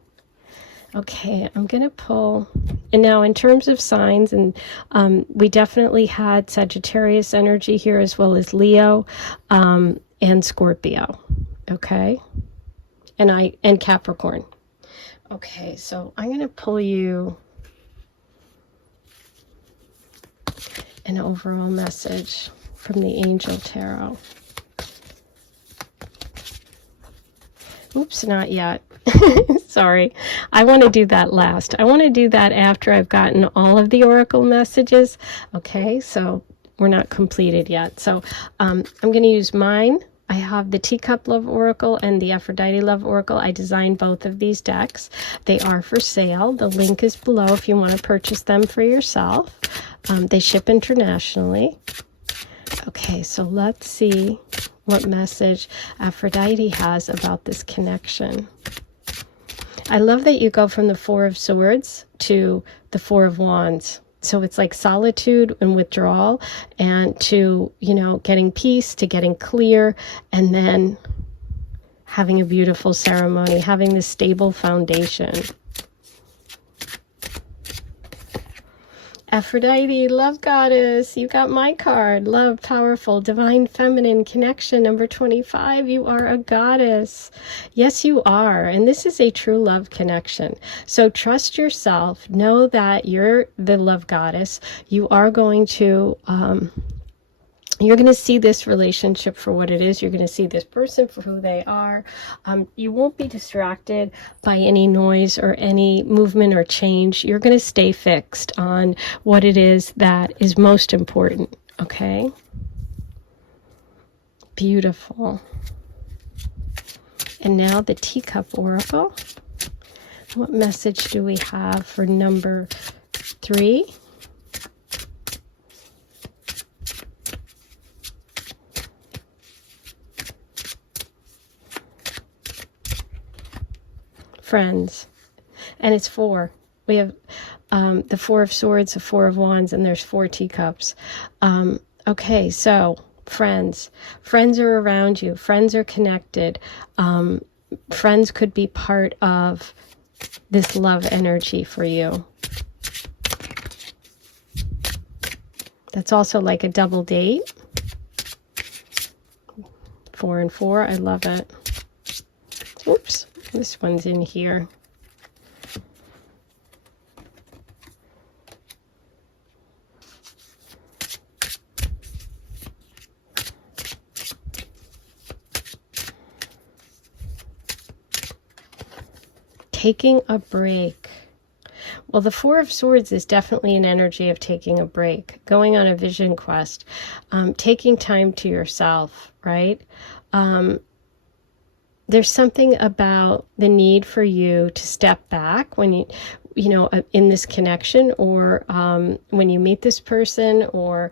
Okay, I'm going to pull, and now in terms of signs, and we definitely had Sagittarius energy here, as well as Leo and Scorpio, okay, and Capricorn. Okay, so I'm going to pull you an overall message from the Angel Tarot. Oops, not yet. Sorry. I want to do that last. I want to do that after I've gotten all of the oracle messages. Okay, so we're not completed yet. So I'm going to use mine. I have the Teacup Love Oracle and the Aphrodite Love Oracle. I designed both of these decks. They are for sale. The link is below if you want to purchase them for yourself. They ship internationally. Okay, so let's see what message Aphrodite has about this connection. I love that you go from the Four of Swords to the Four of Wands. So it's like solitude and withdrawal, and to, getting peace, to getting clear, and then having a beautiful ceremony, having this stable foundation. Aphrodite, love goddess, you got my card. Love, powerful, divine feminine connection, number 25. You are a goddess. Yes, you are. And this is a true love connection. So trust yourself. Know that you're the love goddess. You are going to... You're going to see this relationship for what it is. You're going to see this person for who they are. You won't be distracted by any noise or any movement or change. You're going to stay fixed on what it is that is most important. Okay? Beautiful. And now the Teacup Oracle. What message do we have for number 3? Friends. And it's 4. We have the Four of Swords, the Four of Wands, and there's 4 teacups. Okay, so friends. Friends are around you. Friends are connected. Friends could be part of this love energy for you. That's also like a double date. 4 and 4. I love it. Oops. This one's in here. Taking a break. Well, the Four of Swords is definitely an energy of taking a break, going on a vision quest, taking time to yourself, right? There's something about the need for you to step back when you in this connection, or when you meet this person, or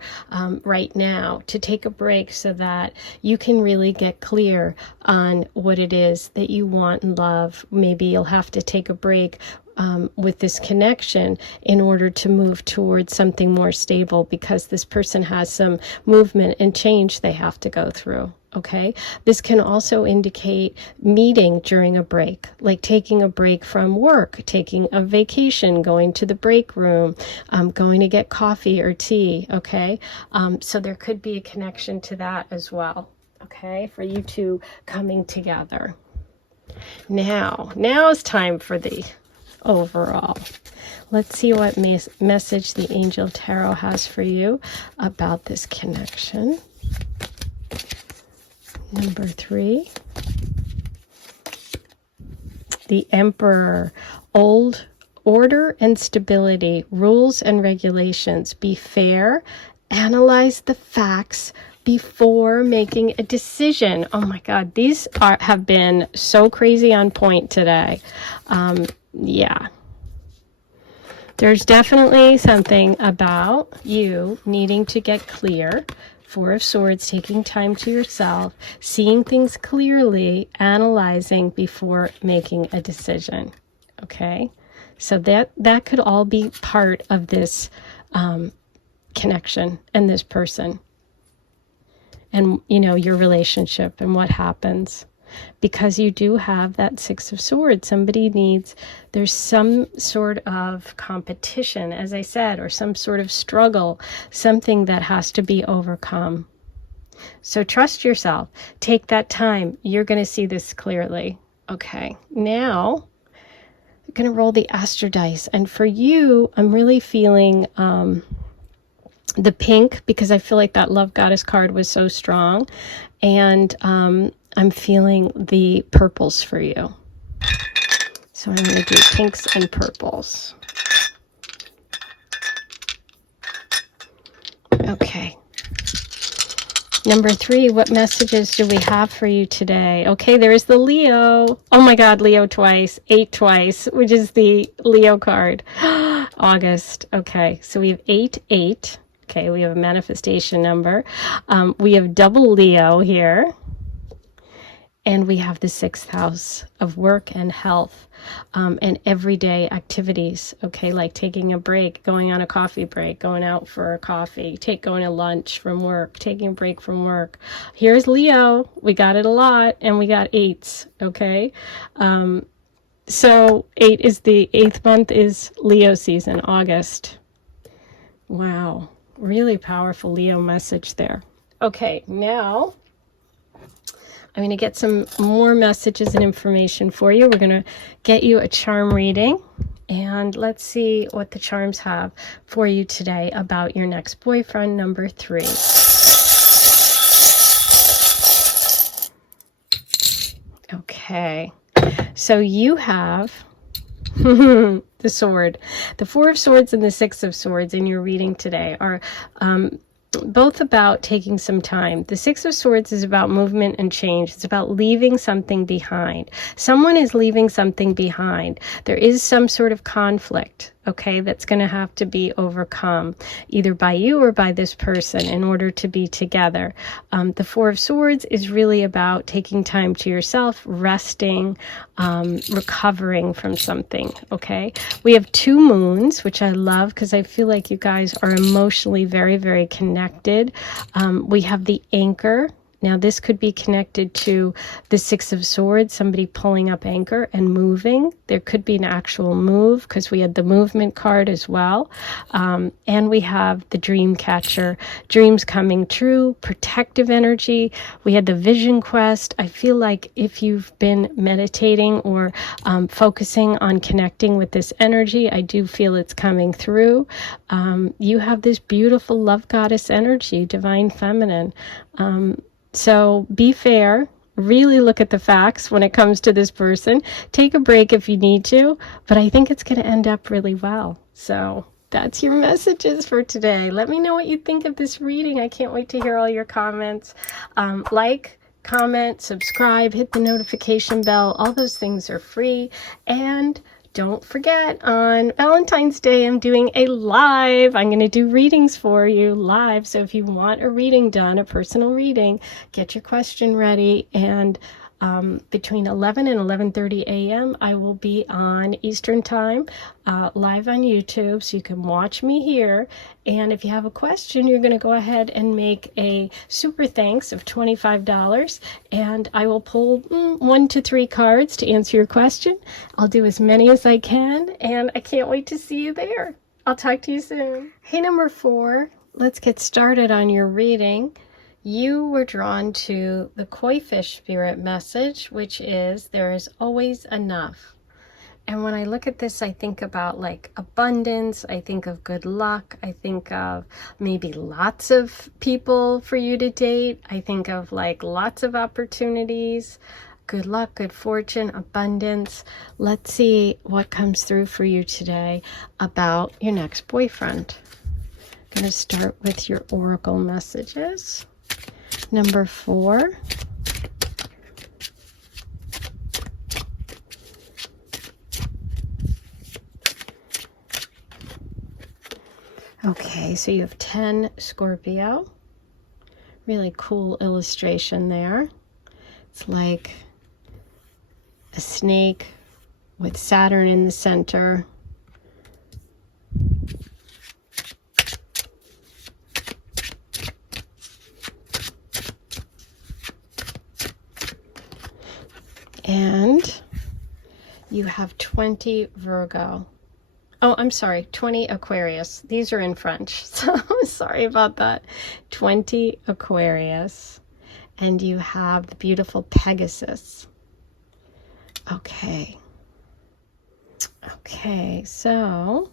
right now, to take a break so that you can really get clear on what it is that you want in love. Maybe you'll have to take a break with this connection in order to move towards something more stable, because this person has some movement and change they have to go through. Okay, this can also indicate meeting during a break, like taking a break from work, taking a vacation, going to the break room, going to get coffee or tea. Okay, so there could be a connection to that as well. Okay, for you two coming together. Now it's time for the overall. Let's see what message the Angel Tarot has for you about this connection. Number 3, the Emperor. Old order and stability, rules and regulations. Be fair, analyze the facts before making a decision. Oh my God, these have been so crazy on point today. Yeah. There's definitely something about you needing to get clear. 4 of Swords, taking time to yourself, seeing things clearly, analyzing before making a decision. Okay, so that could all be part of this connection and this person, and your relationship and what happens. Because you do have that 6 of Swords. There's some sort of competition, as I said, or some sort of struggle, something that has to be overcome. So trust yourself. Take that time. You're going to see this clearly. Okay, now I'm going to roll the Astro dice. And for you, I'm really feeling the pink, because I feel like that Love Goddess card was so strong. And I'm feeling the purples for you. So I'm going to do pinks and purples. Okay. Number 3, what messages do we have for you today? Okay, there is the Leo. Oh my God, Leo twice, 8 twice, which is the Leo card. August. Okay, so we have 8. Okay, we have a manifestation number. We have double Leo here. And we have the 6th house of work and health, and everyday activities. Okay, like taking a break, going on a coffee break, going out for a coffee, going to lunch from work, taking a break from work. Here's Leo. We got it a lot, and we got 8s. Okay, so 8 is the 8th month is Leo season, August. Wow, really powerful Leo message there. Okay, now I'm going to get some more messages and information for you. We're going to get you a charm reading, and let's see what the charms have for you today about your next boyfriend, number 3. Okay, so you have the Sword. The 4 of Swords and the 6 of Swords in your reading today are both about taking some time. The 6 of Swords is about movement and change. It's about leaving something behind. Someone is leaving something behind. There is some sort of conflict, okay, that's going to have to be overcome, either by you or by this person, in order to be together. The 4 of Swords is really about taking time to yourself, resting, recovering from something, okay? We have 2 moons, which I love because I feel like you guys are emotionally very, very connected. We have the anchor. Now, this could be connected to the 6 of Swords, somebody pulling up anchor and moving. There could be an actual move because we had the movement card as well. And we have the dream catcher, dreams coming true, protective energy. We had the vision quest. I feel like if you've been meditating or focusing on connecting with this energy, I do feel it's coming through. You have this beautiful love goddess energy, divine feminine. So be fair, really look at the facts when it comes to this person. Take a break if you need to, but I think it's going to end up really well. So that's your messages for today. Let me know what you think of this reading. I can't wait to hear all your comments. Like, comment, subscribe, hit the notification bell. All those things are free. And don't forget, on Valentine's Day, I'm doing a live. I'm going to do readings for you live. So if you want a reading done, a personal reading, get your question ready. And between 11 and 11:30 a.m. I will be on Eastern Time, live on YouTube, so you can watch me here. And if you have a question, you're going to go ahead and make a super thanks of $25, and I will pull 1 to 3 cards to answer your question. I'll do as many as I can, and I can't wait to see you there. I'll talk to you soon. Hey, number 4, let's get started on your reading. You were drawn to the koi fish spirit message, which is there is always enough. And when I look at this, I think about like abundance. I think of good luck. I think of maybe lots of people for you to date. I think of like lots of opportunities, good luck, good fortune, abundance. Let's see what comes through for you today about your next boyfriend. I'm going to start with your oracle messages. Number 4. Okay, so you have 10 Scorpio. Really cool illustration there. It's like a snake with Saturn in the center. And you have 20 Virgo. Oh, I'm sorry, 20 Aquarius. These are in French, so I'm sorry about that. 20 Aquarius. And you have the beautiful Pegasus. Okay. Okay, so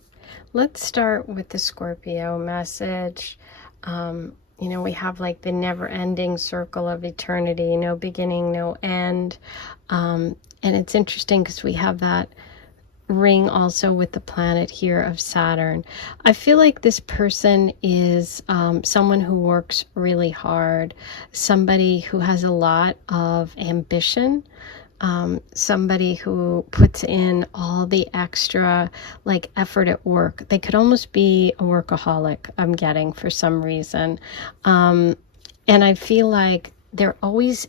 let's start with the Scorpio message. You know, we have like the never-ending circle of eternity, no beginning, no end. And it's interesting because we have that ring also with the planet here of Saturn. I feel like this person is someone who works really hard, somebody who has a lot of ambition, somebody who puts in all the extra like effort at work. They could almost be a workaholic, I'm getting, for some reason. And I feel like they're always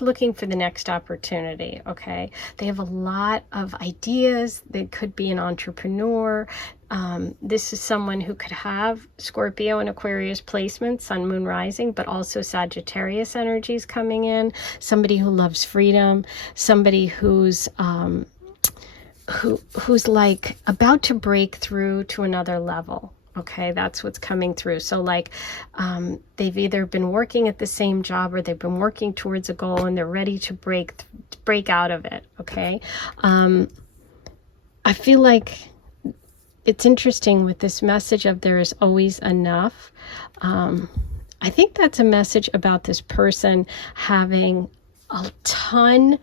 looking for the next opportunity. Okay, they have a lot of ideas. They could be an entrepreneur. This is someone who could have Scorpio and Aquarius placements, Sun, Moon, Rising, but also Sagittarius energies coming in. Somebody who loves freedom. Somebody who's like about to break through to another level. Okay, that's what's coming through. So like they've either been working at the same job or they've been working towards a goal and they're ready to break out of it. Okay, I feel like it's interesting with this message of there is always enough. I think that's a message about this person having a ton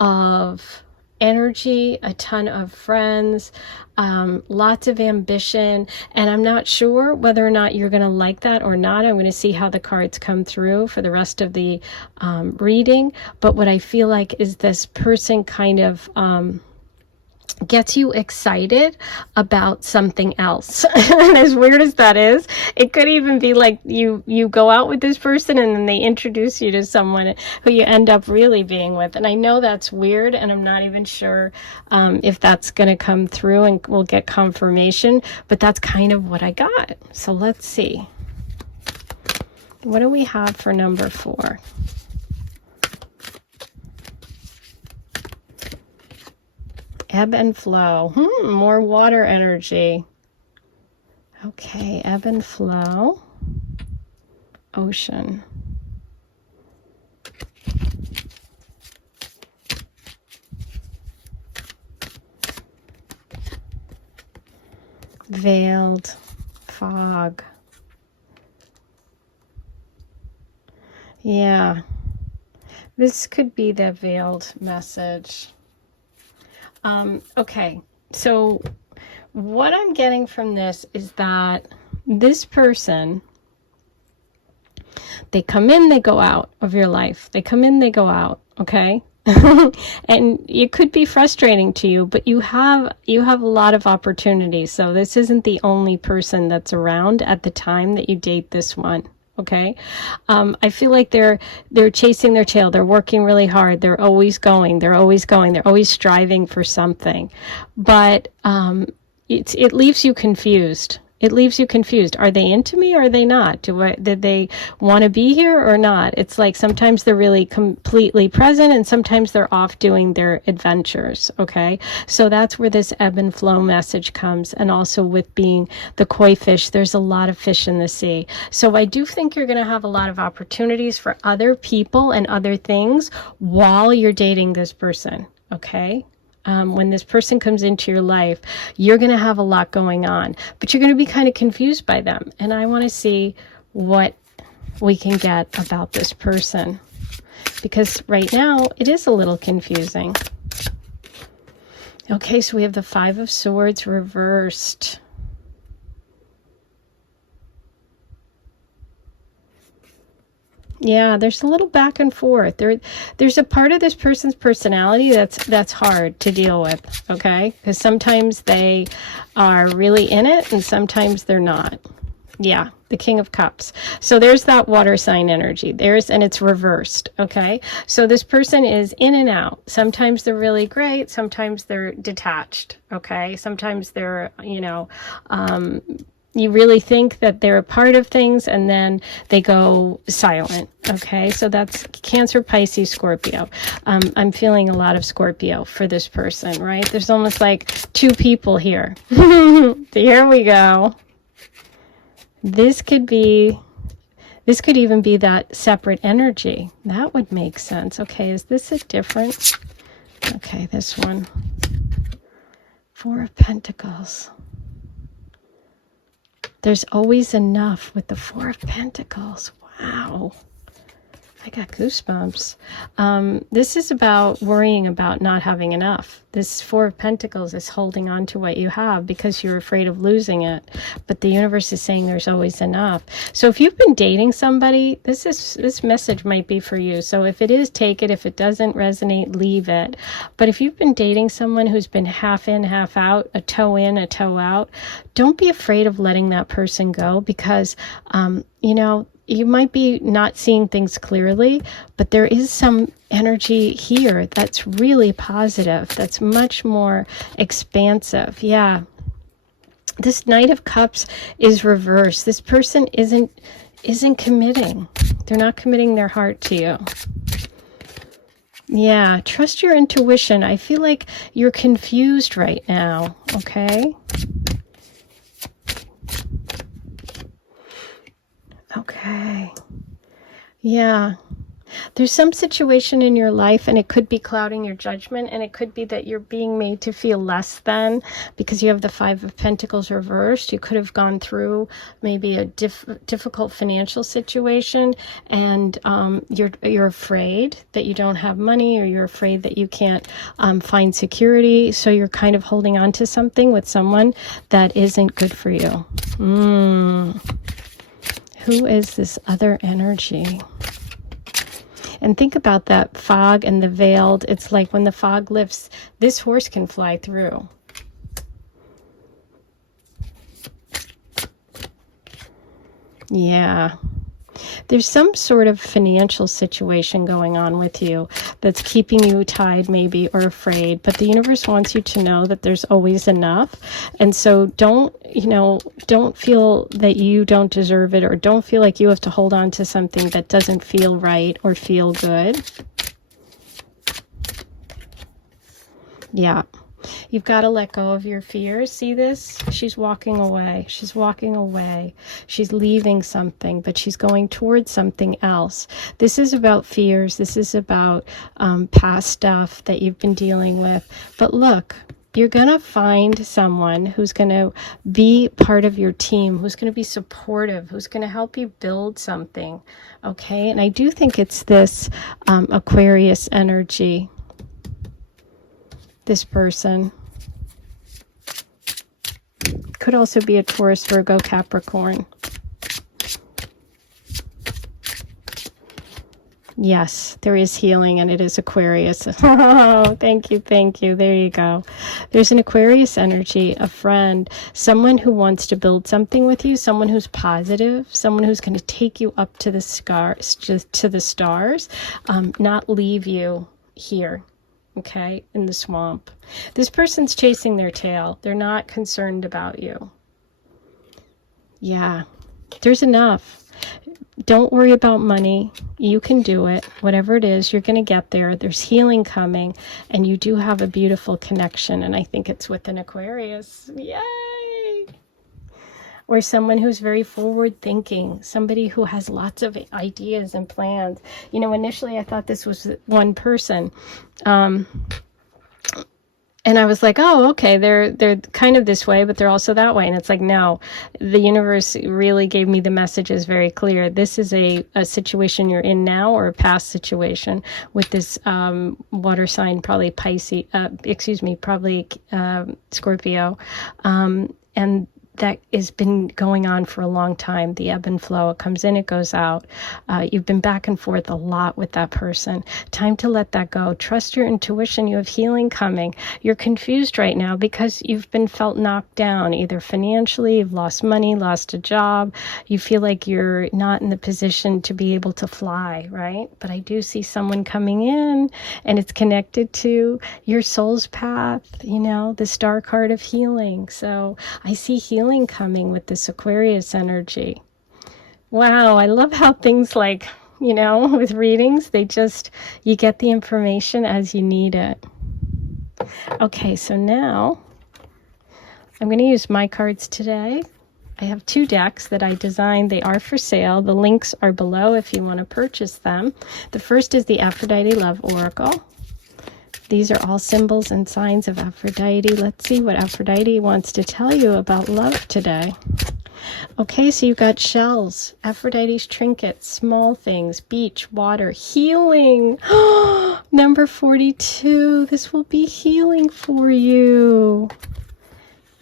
of energy, a ton of friends, lots of ambition, and I'm not sure whether or not you're going to like that or not. I'm going to see how the cards come through for the rest of the reading, but what I feel like is this person kind of gets you excited about something else. And as weird as that is, it could even be like you go out with this person and then they introduce you to someone who you end up really being with. And I know that's weird, and I'm not even sure if that's going to come through, and we'll get confirmation, but that's kind of what I got. So let's see. What do we have for number 4? Ebb and flow. More water energy. Okay, ebb and flow. Ocean. Veiled. Fog. Yeah. This could be the veiled message. Okay, so what I'm getting from this is that this person, they come in, they go out of your life. They come in, they go out, okay? And it could be frustrating to you, but you have a lot of opportunities. So this isn't the only person that's around at the time that you date this one. Okay. I feel like they're chasing their tail. They're working really hard. They're always going. They're always going. They're always striving for something. But it leaves you confused. It leaves you confused. Are they into me or are they not? Did they want to be here or not? It's like sometimes they're really completely present and sometimes they're off doing their adventures, okay? So that's where this ebb and flow message comes. And also with being the koi fish, there's a lot of fish in the sea. So I do think you're going to have a lot of opportunities for other people and other things while you're dating this person, okay? When this person comes into your life, you're going to have a lot going on, but you're going to be kind of confused by them. And I want to see what we can get about this person, because right now it is a little confusing. Okay, so we have the Five of Swords reversed. Yeah, there's a little back and forth. There's a part of this person's personality that's hard to deal with, okay? Because sometimes they are really in it and sometimes they're not. Yeah, the King of Cups. So there's that water sign energy. And it's reversed, okay? So this person is in and out. Sometimes they're really great. Sometimes they're detached, okay? Sometimes they're, you really think that they're a part of things and then they go silent. Okay, so that's Cancer, Pisces, Scorpio. I'm feeling a lot of Scorpio for this person, right? There's almost like two people here. Here we go. This could even be that separate energy. That would make sense. Okay, is this a different? Okay, this one. Four of Pentacles. There's always enough with the Four of Pentacles. Wow. I got goosebumps. This is about worrying about not having enough. This Four of Pentacles is holding on to what you have because you're afraid of losing it. But the universe is saying there's always enough. So if you've been dating somebody, this message might be for you. So if it is, take it. If it doesn't resonate, leave it. But if you've been dating someone who's been half in, half out, a toe in, a toe out, don't be afraid of letting that person go because, you might be not seeing things clearly, but there is some energy here that's really positive, that's much more expansive. Yeah. This Knight of Cups is reversed. This person isn't committing. They're not committing their heart to you. Yeah, trust your intuition. I feel like you're confused right now, okay? Okay. Yeah. There's some situation in your life and it could be clouding your judgment, and it could be that you're being made to feel less than because you have the Five of Pentacles reversed. You could have gone through maybe a difficult financial situation, and you're afraid that you don't have money, or you're afraid that you can't find security. So you're kind of holding on to something with someone that isn't good for you. Who is this other energy? And think about that fog and the veiled. It's like when the fog lifts, this horse can fly through. Yeah. There's some sort of financial situation going on with you that's keeping you tied maybe or afraid, but the universe wants you to know that there's always enough. And so don't feel that you don't deserve it, or don't feel like you have to hold on to something that doesn't feel right or feel good. Yeah. You've got to let go of your fears. See this? She's walking away. She's walking away. She's leaving something, but she's going towards something else. This is about fears. This is about past stuff that you've been dealing with. But look, you're going to find someone who's going to be part of your team, who's going to be supportive, who's going to help you build something. Okay? And I do think it's this Aquarius energy. This person could also be a Taurus, Virgo, Capricorn. Yes, there is healing, and it is Aquarius. Oh, thank you, thank you. There you go. There's an Aquarius energy, a friend, someone who wants to build something with you, someone who's positive, someone who's going to take you up to the stars, just to the stars, not leave you here, okay, in the swamp. This person's chasing their tail. They're not concerned about you. Yeah, there's enough. Don't worry about money. You can do it. Whatever it is, you're going to get there. There's healing coming, and you do have a beautiful connection, and I think it's with an Aquarius. Yay! Or someone who's very forward thinking, somebody who has lots of ideas and plans. You know, initially I thought this was one person. And I was like, oh, okay, they're kind of this way, but they're also that way. And it's like, no, the universe really gave me the messages very clear. This is a situation you're in now, or a past situation with this water sign, probably Pisces, probably Scorpio. And that has been going on for a long time. The ebb and flow, it comes in, it goes out. You've been back and forth a lot with that person. Time to let that go. Trust your intuition. You have healing coming. You're confused right now because you've been felt knocked down, either financially, you've lost money, lost a job. You feel like you're not in the position to be able to fly, right? But I do see someone coming in, and it's connected to your soul's path, you know, the star card of healing. So I see healing coming with this Aquarius energy. Wow, I love how things, like, you know, with readings, you get the information as you need it. Okay, so now I'm going to use my cards today. I have 2 decks that I designed. They are for sale. The links are below if you want to purchase them. The first is the Aphrodite Love Oracle. These are all symbols and signs of Aphrodite. Let's see what Aphrodite wants to tell you about love today. Okay, so you've got shells, Aphrodite's trinkets, small things, beach, water, healing. Number 42, this will be healing for you.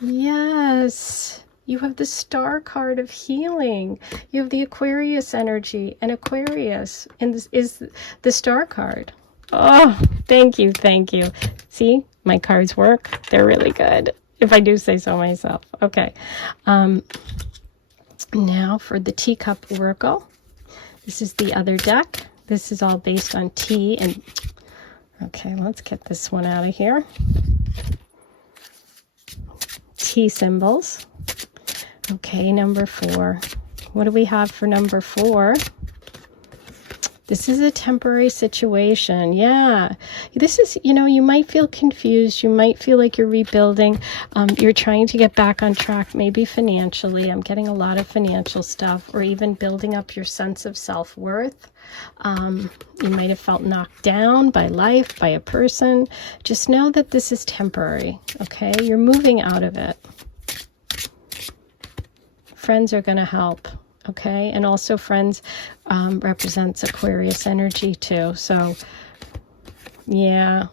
Yes, you have the star card of healing. You have the Aquarius energy, and Aquarius is the star card. Oh, thank you, thank you. See, my cards work. They're really good, if I do say so myself. Okay. Now for the Teacup Oracle. This is the other deck. This is all based on tea. And okay, let's get this one out of here. Tea symbols. Okay, number 4. What do we have for number 4? This is a temporary situation. Yeah. This is, you know, you might feel confused. You might feel like you're rebuilding. You're trying to get back on track, maybe financially. I'm getting a lot of financial stuff, or even building up your sense of self-worth. You might have felt knocked down by life, by a person. Just know that this is temporary, okay? You're moving out of it. Friends are going to help. Okay, and also friends represents Aquarius energy too. So, yeah,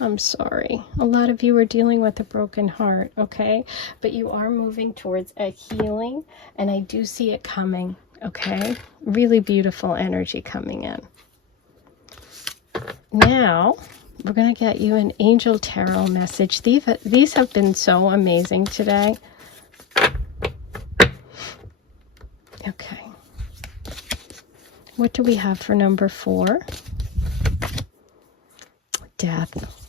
I'm sorry. A lot of you are dealing with a broken heart, okay? But you are moving towards a healing, and I do see it coming, okay? Really beautiful energy coming in. Now, we're going to get you an angel tarot message. These have been so amazing today. Okay, what do we have for number 4? Death.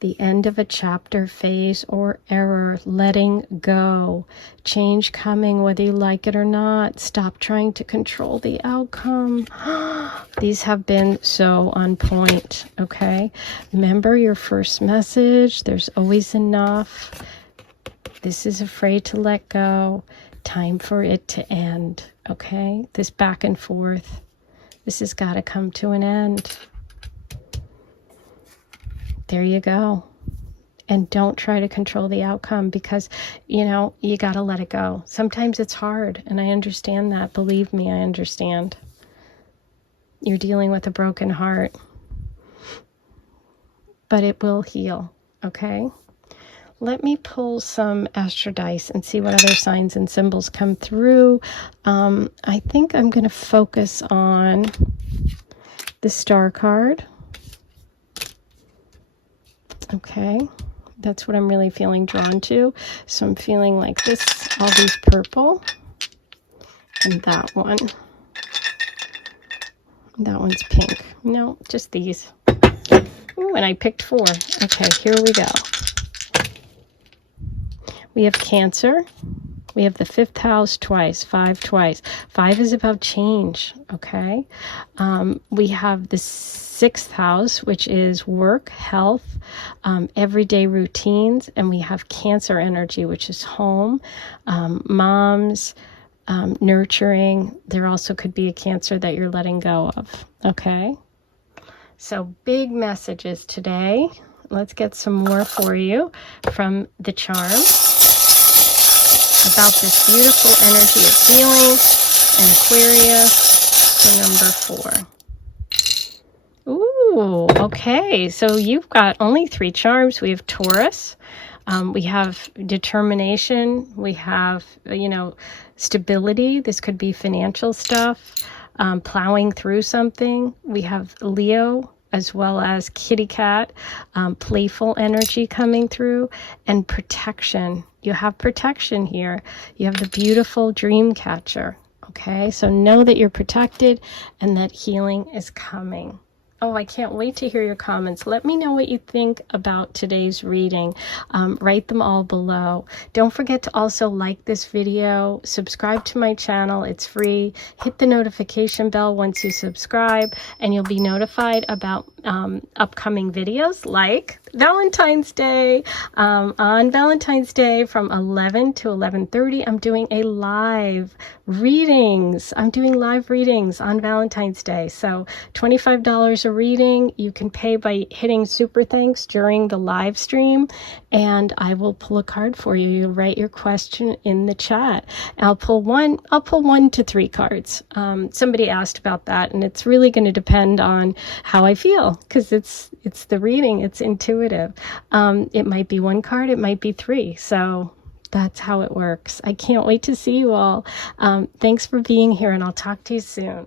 The end of a chapter, phase, or error. Letting go. Change coming, whether you like it or not. Stop trying to control the outcome. These have been so on point, okay? Remember your first message. There's always enough. This is afraid to let go. Time for it to end, okay? This back and forth, this has got to come to an end. There you go. And don't try to control the outcome, because, you know, you got to let it go. Sometimes it's hard, and I understand that. Believe me, I understand. You're dealing with a broken heart, but it will heal, okay? Let me pull some astro dice and see what other signs and symbols come through. I think I'm going to focus on the Star card. Okay, that's what I'm really feeling drawn to. So I'm feeling like this, all these purple, and that one. That one's pink. No, just these. Ooh, and I picked 4. Okay, here we go. We have Cancer. We have the 5th house twice, 5 twice. 5 is about change, okay? We have the 6th house, which is work, health, everyday routines. And we have Cancer energy, which is home, moms, nurturing. There also could be a Cancer that you're letting go of, okay? So big messages today. Let's get some more for you from the charm about this beautiful energy of healing and Aquarius for number 4. Ooh, okay. So you've got only 3 charms. We have Taurus. We have determination. We have, stability. This could be financial stuff, plowing through something. We have Leo, as well as kitty cat, playful energy coming through, and protection. You have protection here. You have the beautiful dream catcher. Okay, so know that you're protected and that healing is coming. Oh, I can't wait to hear your comments. Let me know what you think about today's reading. Write them all below. Don't forget to also like this video, subscribe to my channel. It's free. Hit the notification bell once you subscribe, and you'll be notified about upcoming videos like Valentine's Day. On Valentine's Day from 11 to 11:30, I'm doing a live readings. I'm doing live readings on Valentine's Day. So $25 a reading. You can pay by hitting super thanks during the live stream, and I will pull a card for you. You'll write your question in the chat. I'll pull 1 to 3 cards. Somebody asked about that, and it's really going to depend on how I feel, because it's the reading. It's intuitive. It might be 1 card, it might be 3. So that's how it works. I can't wait to see you all. Thanks for being here, and I'll talk to you soon.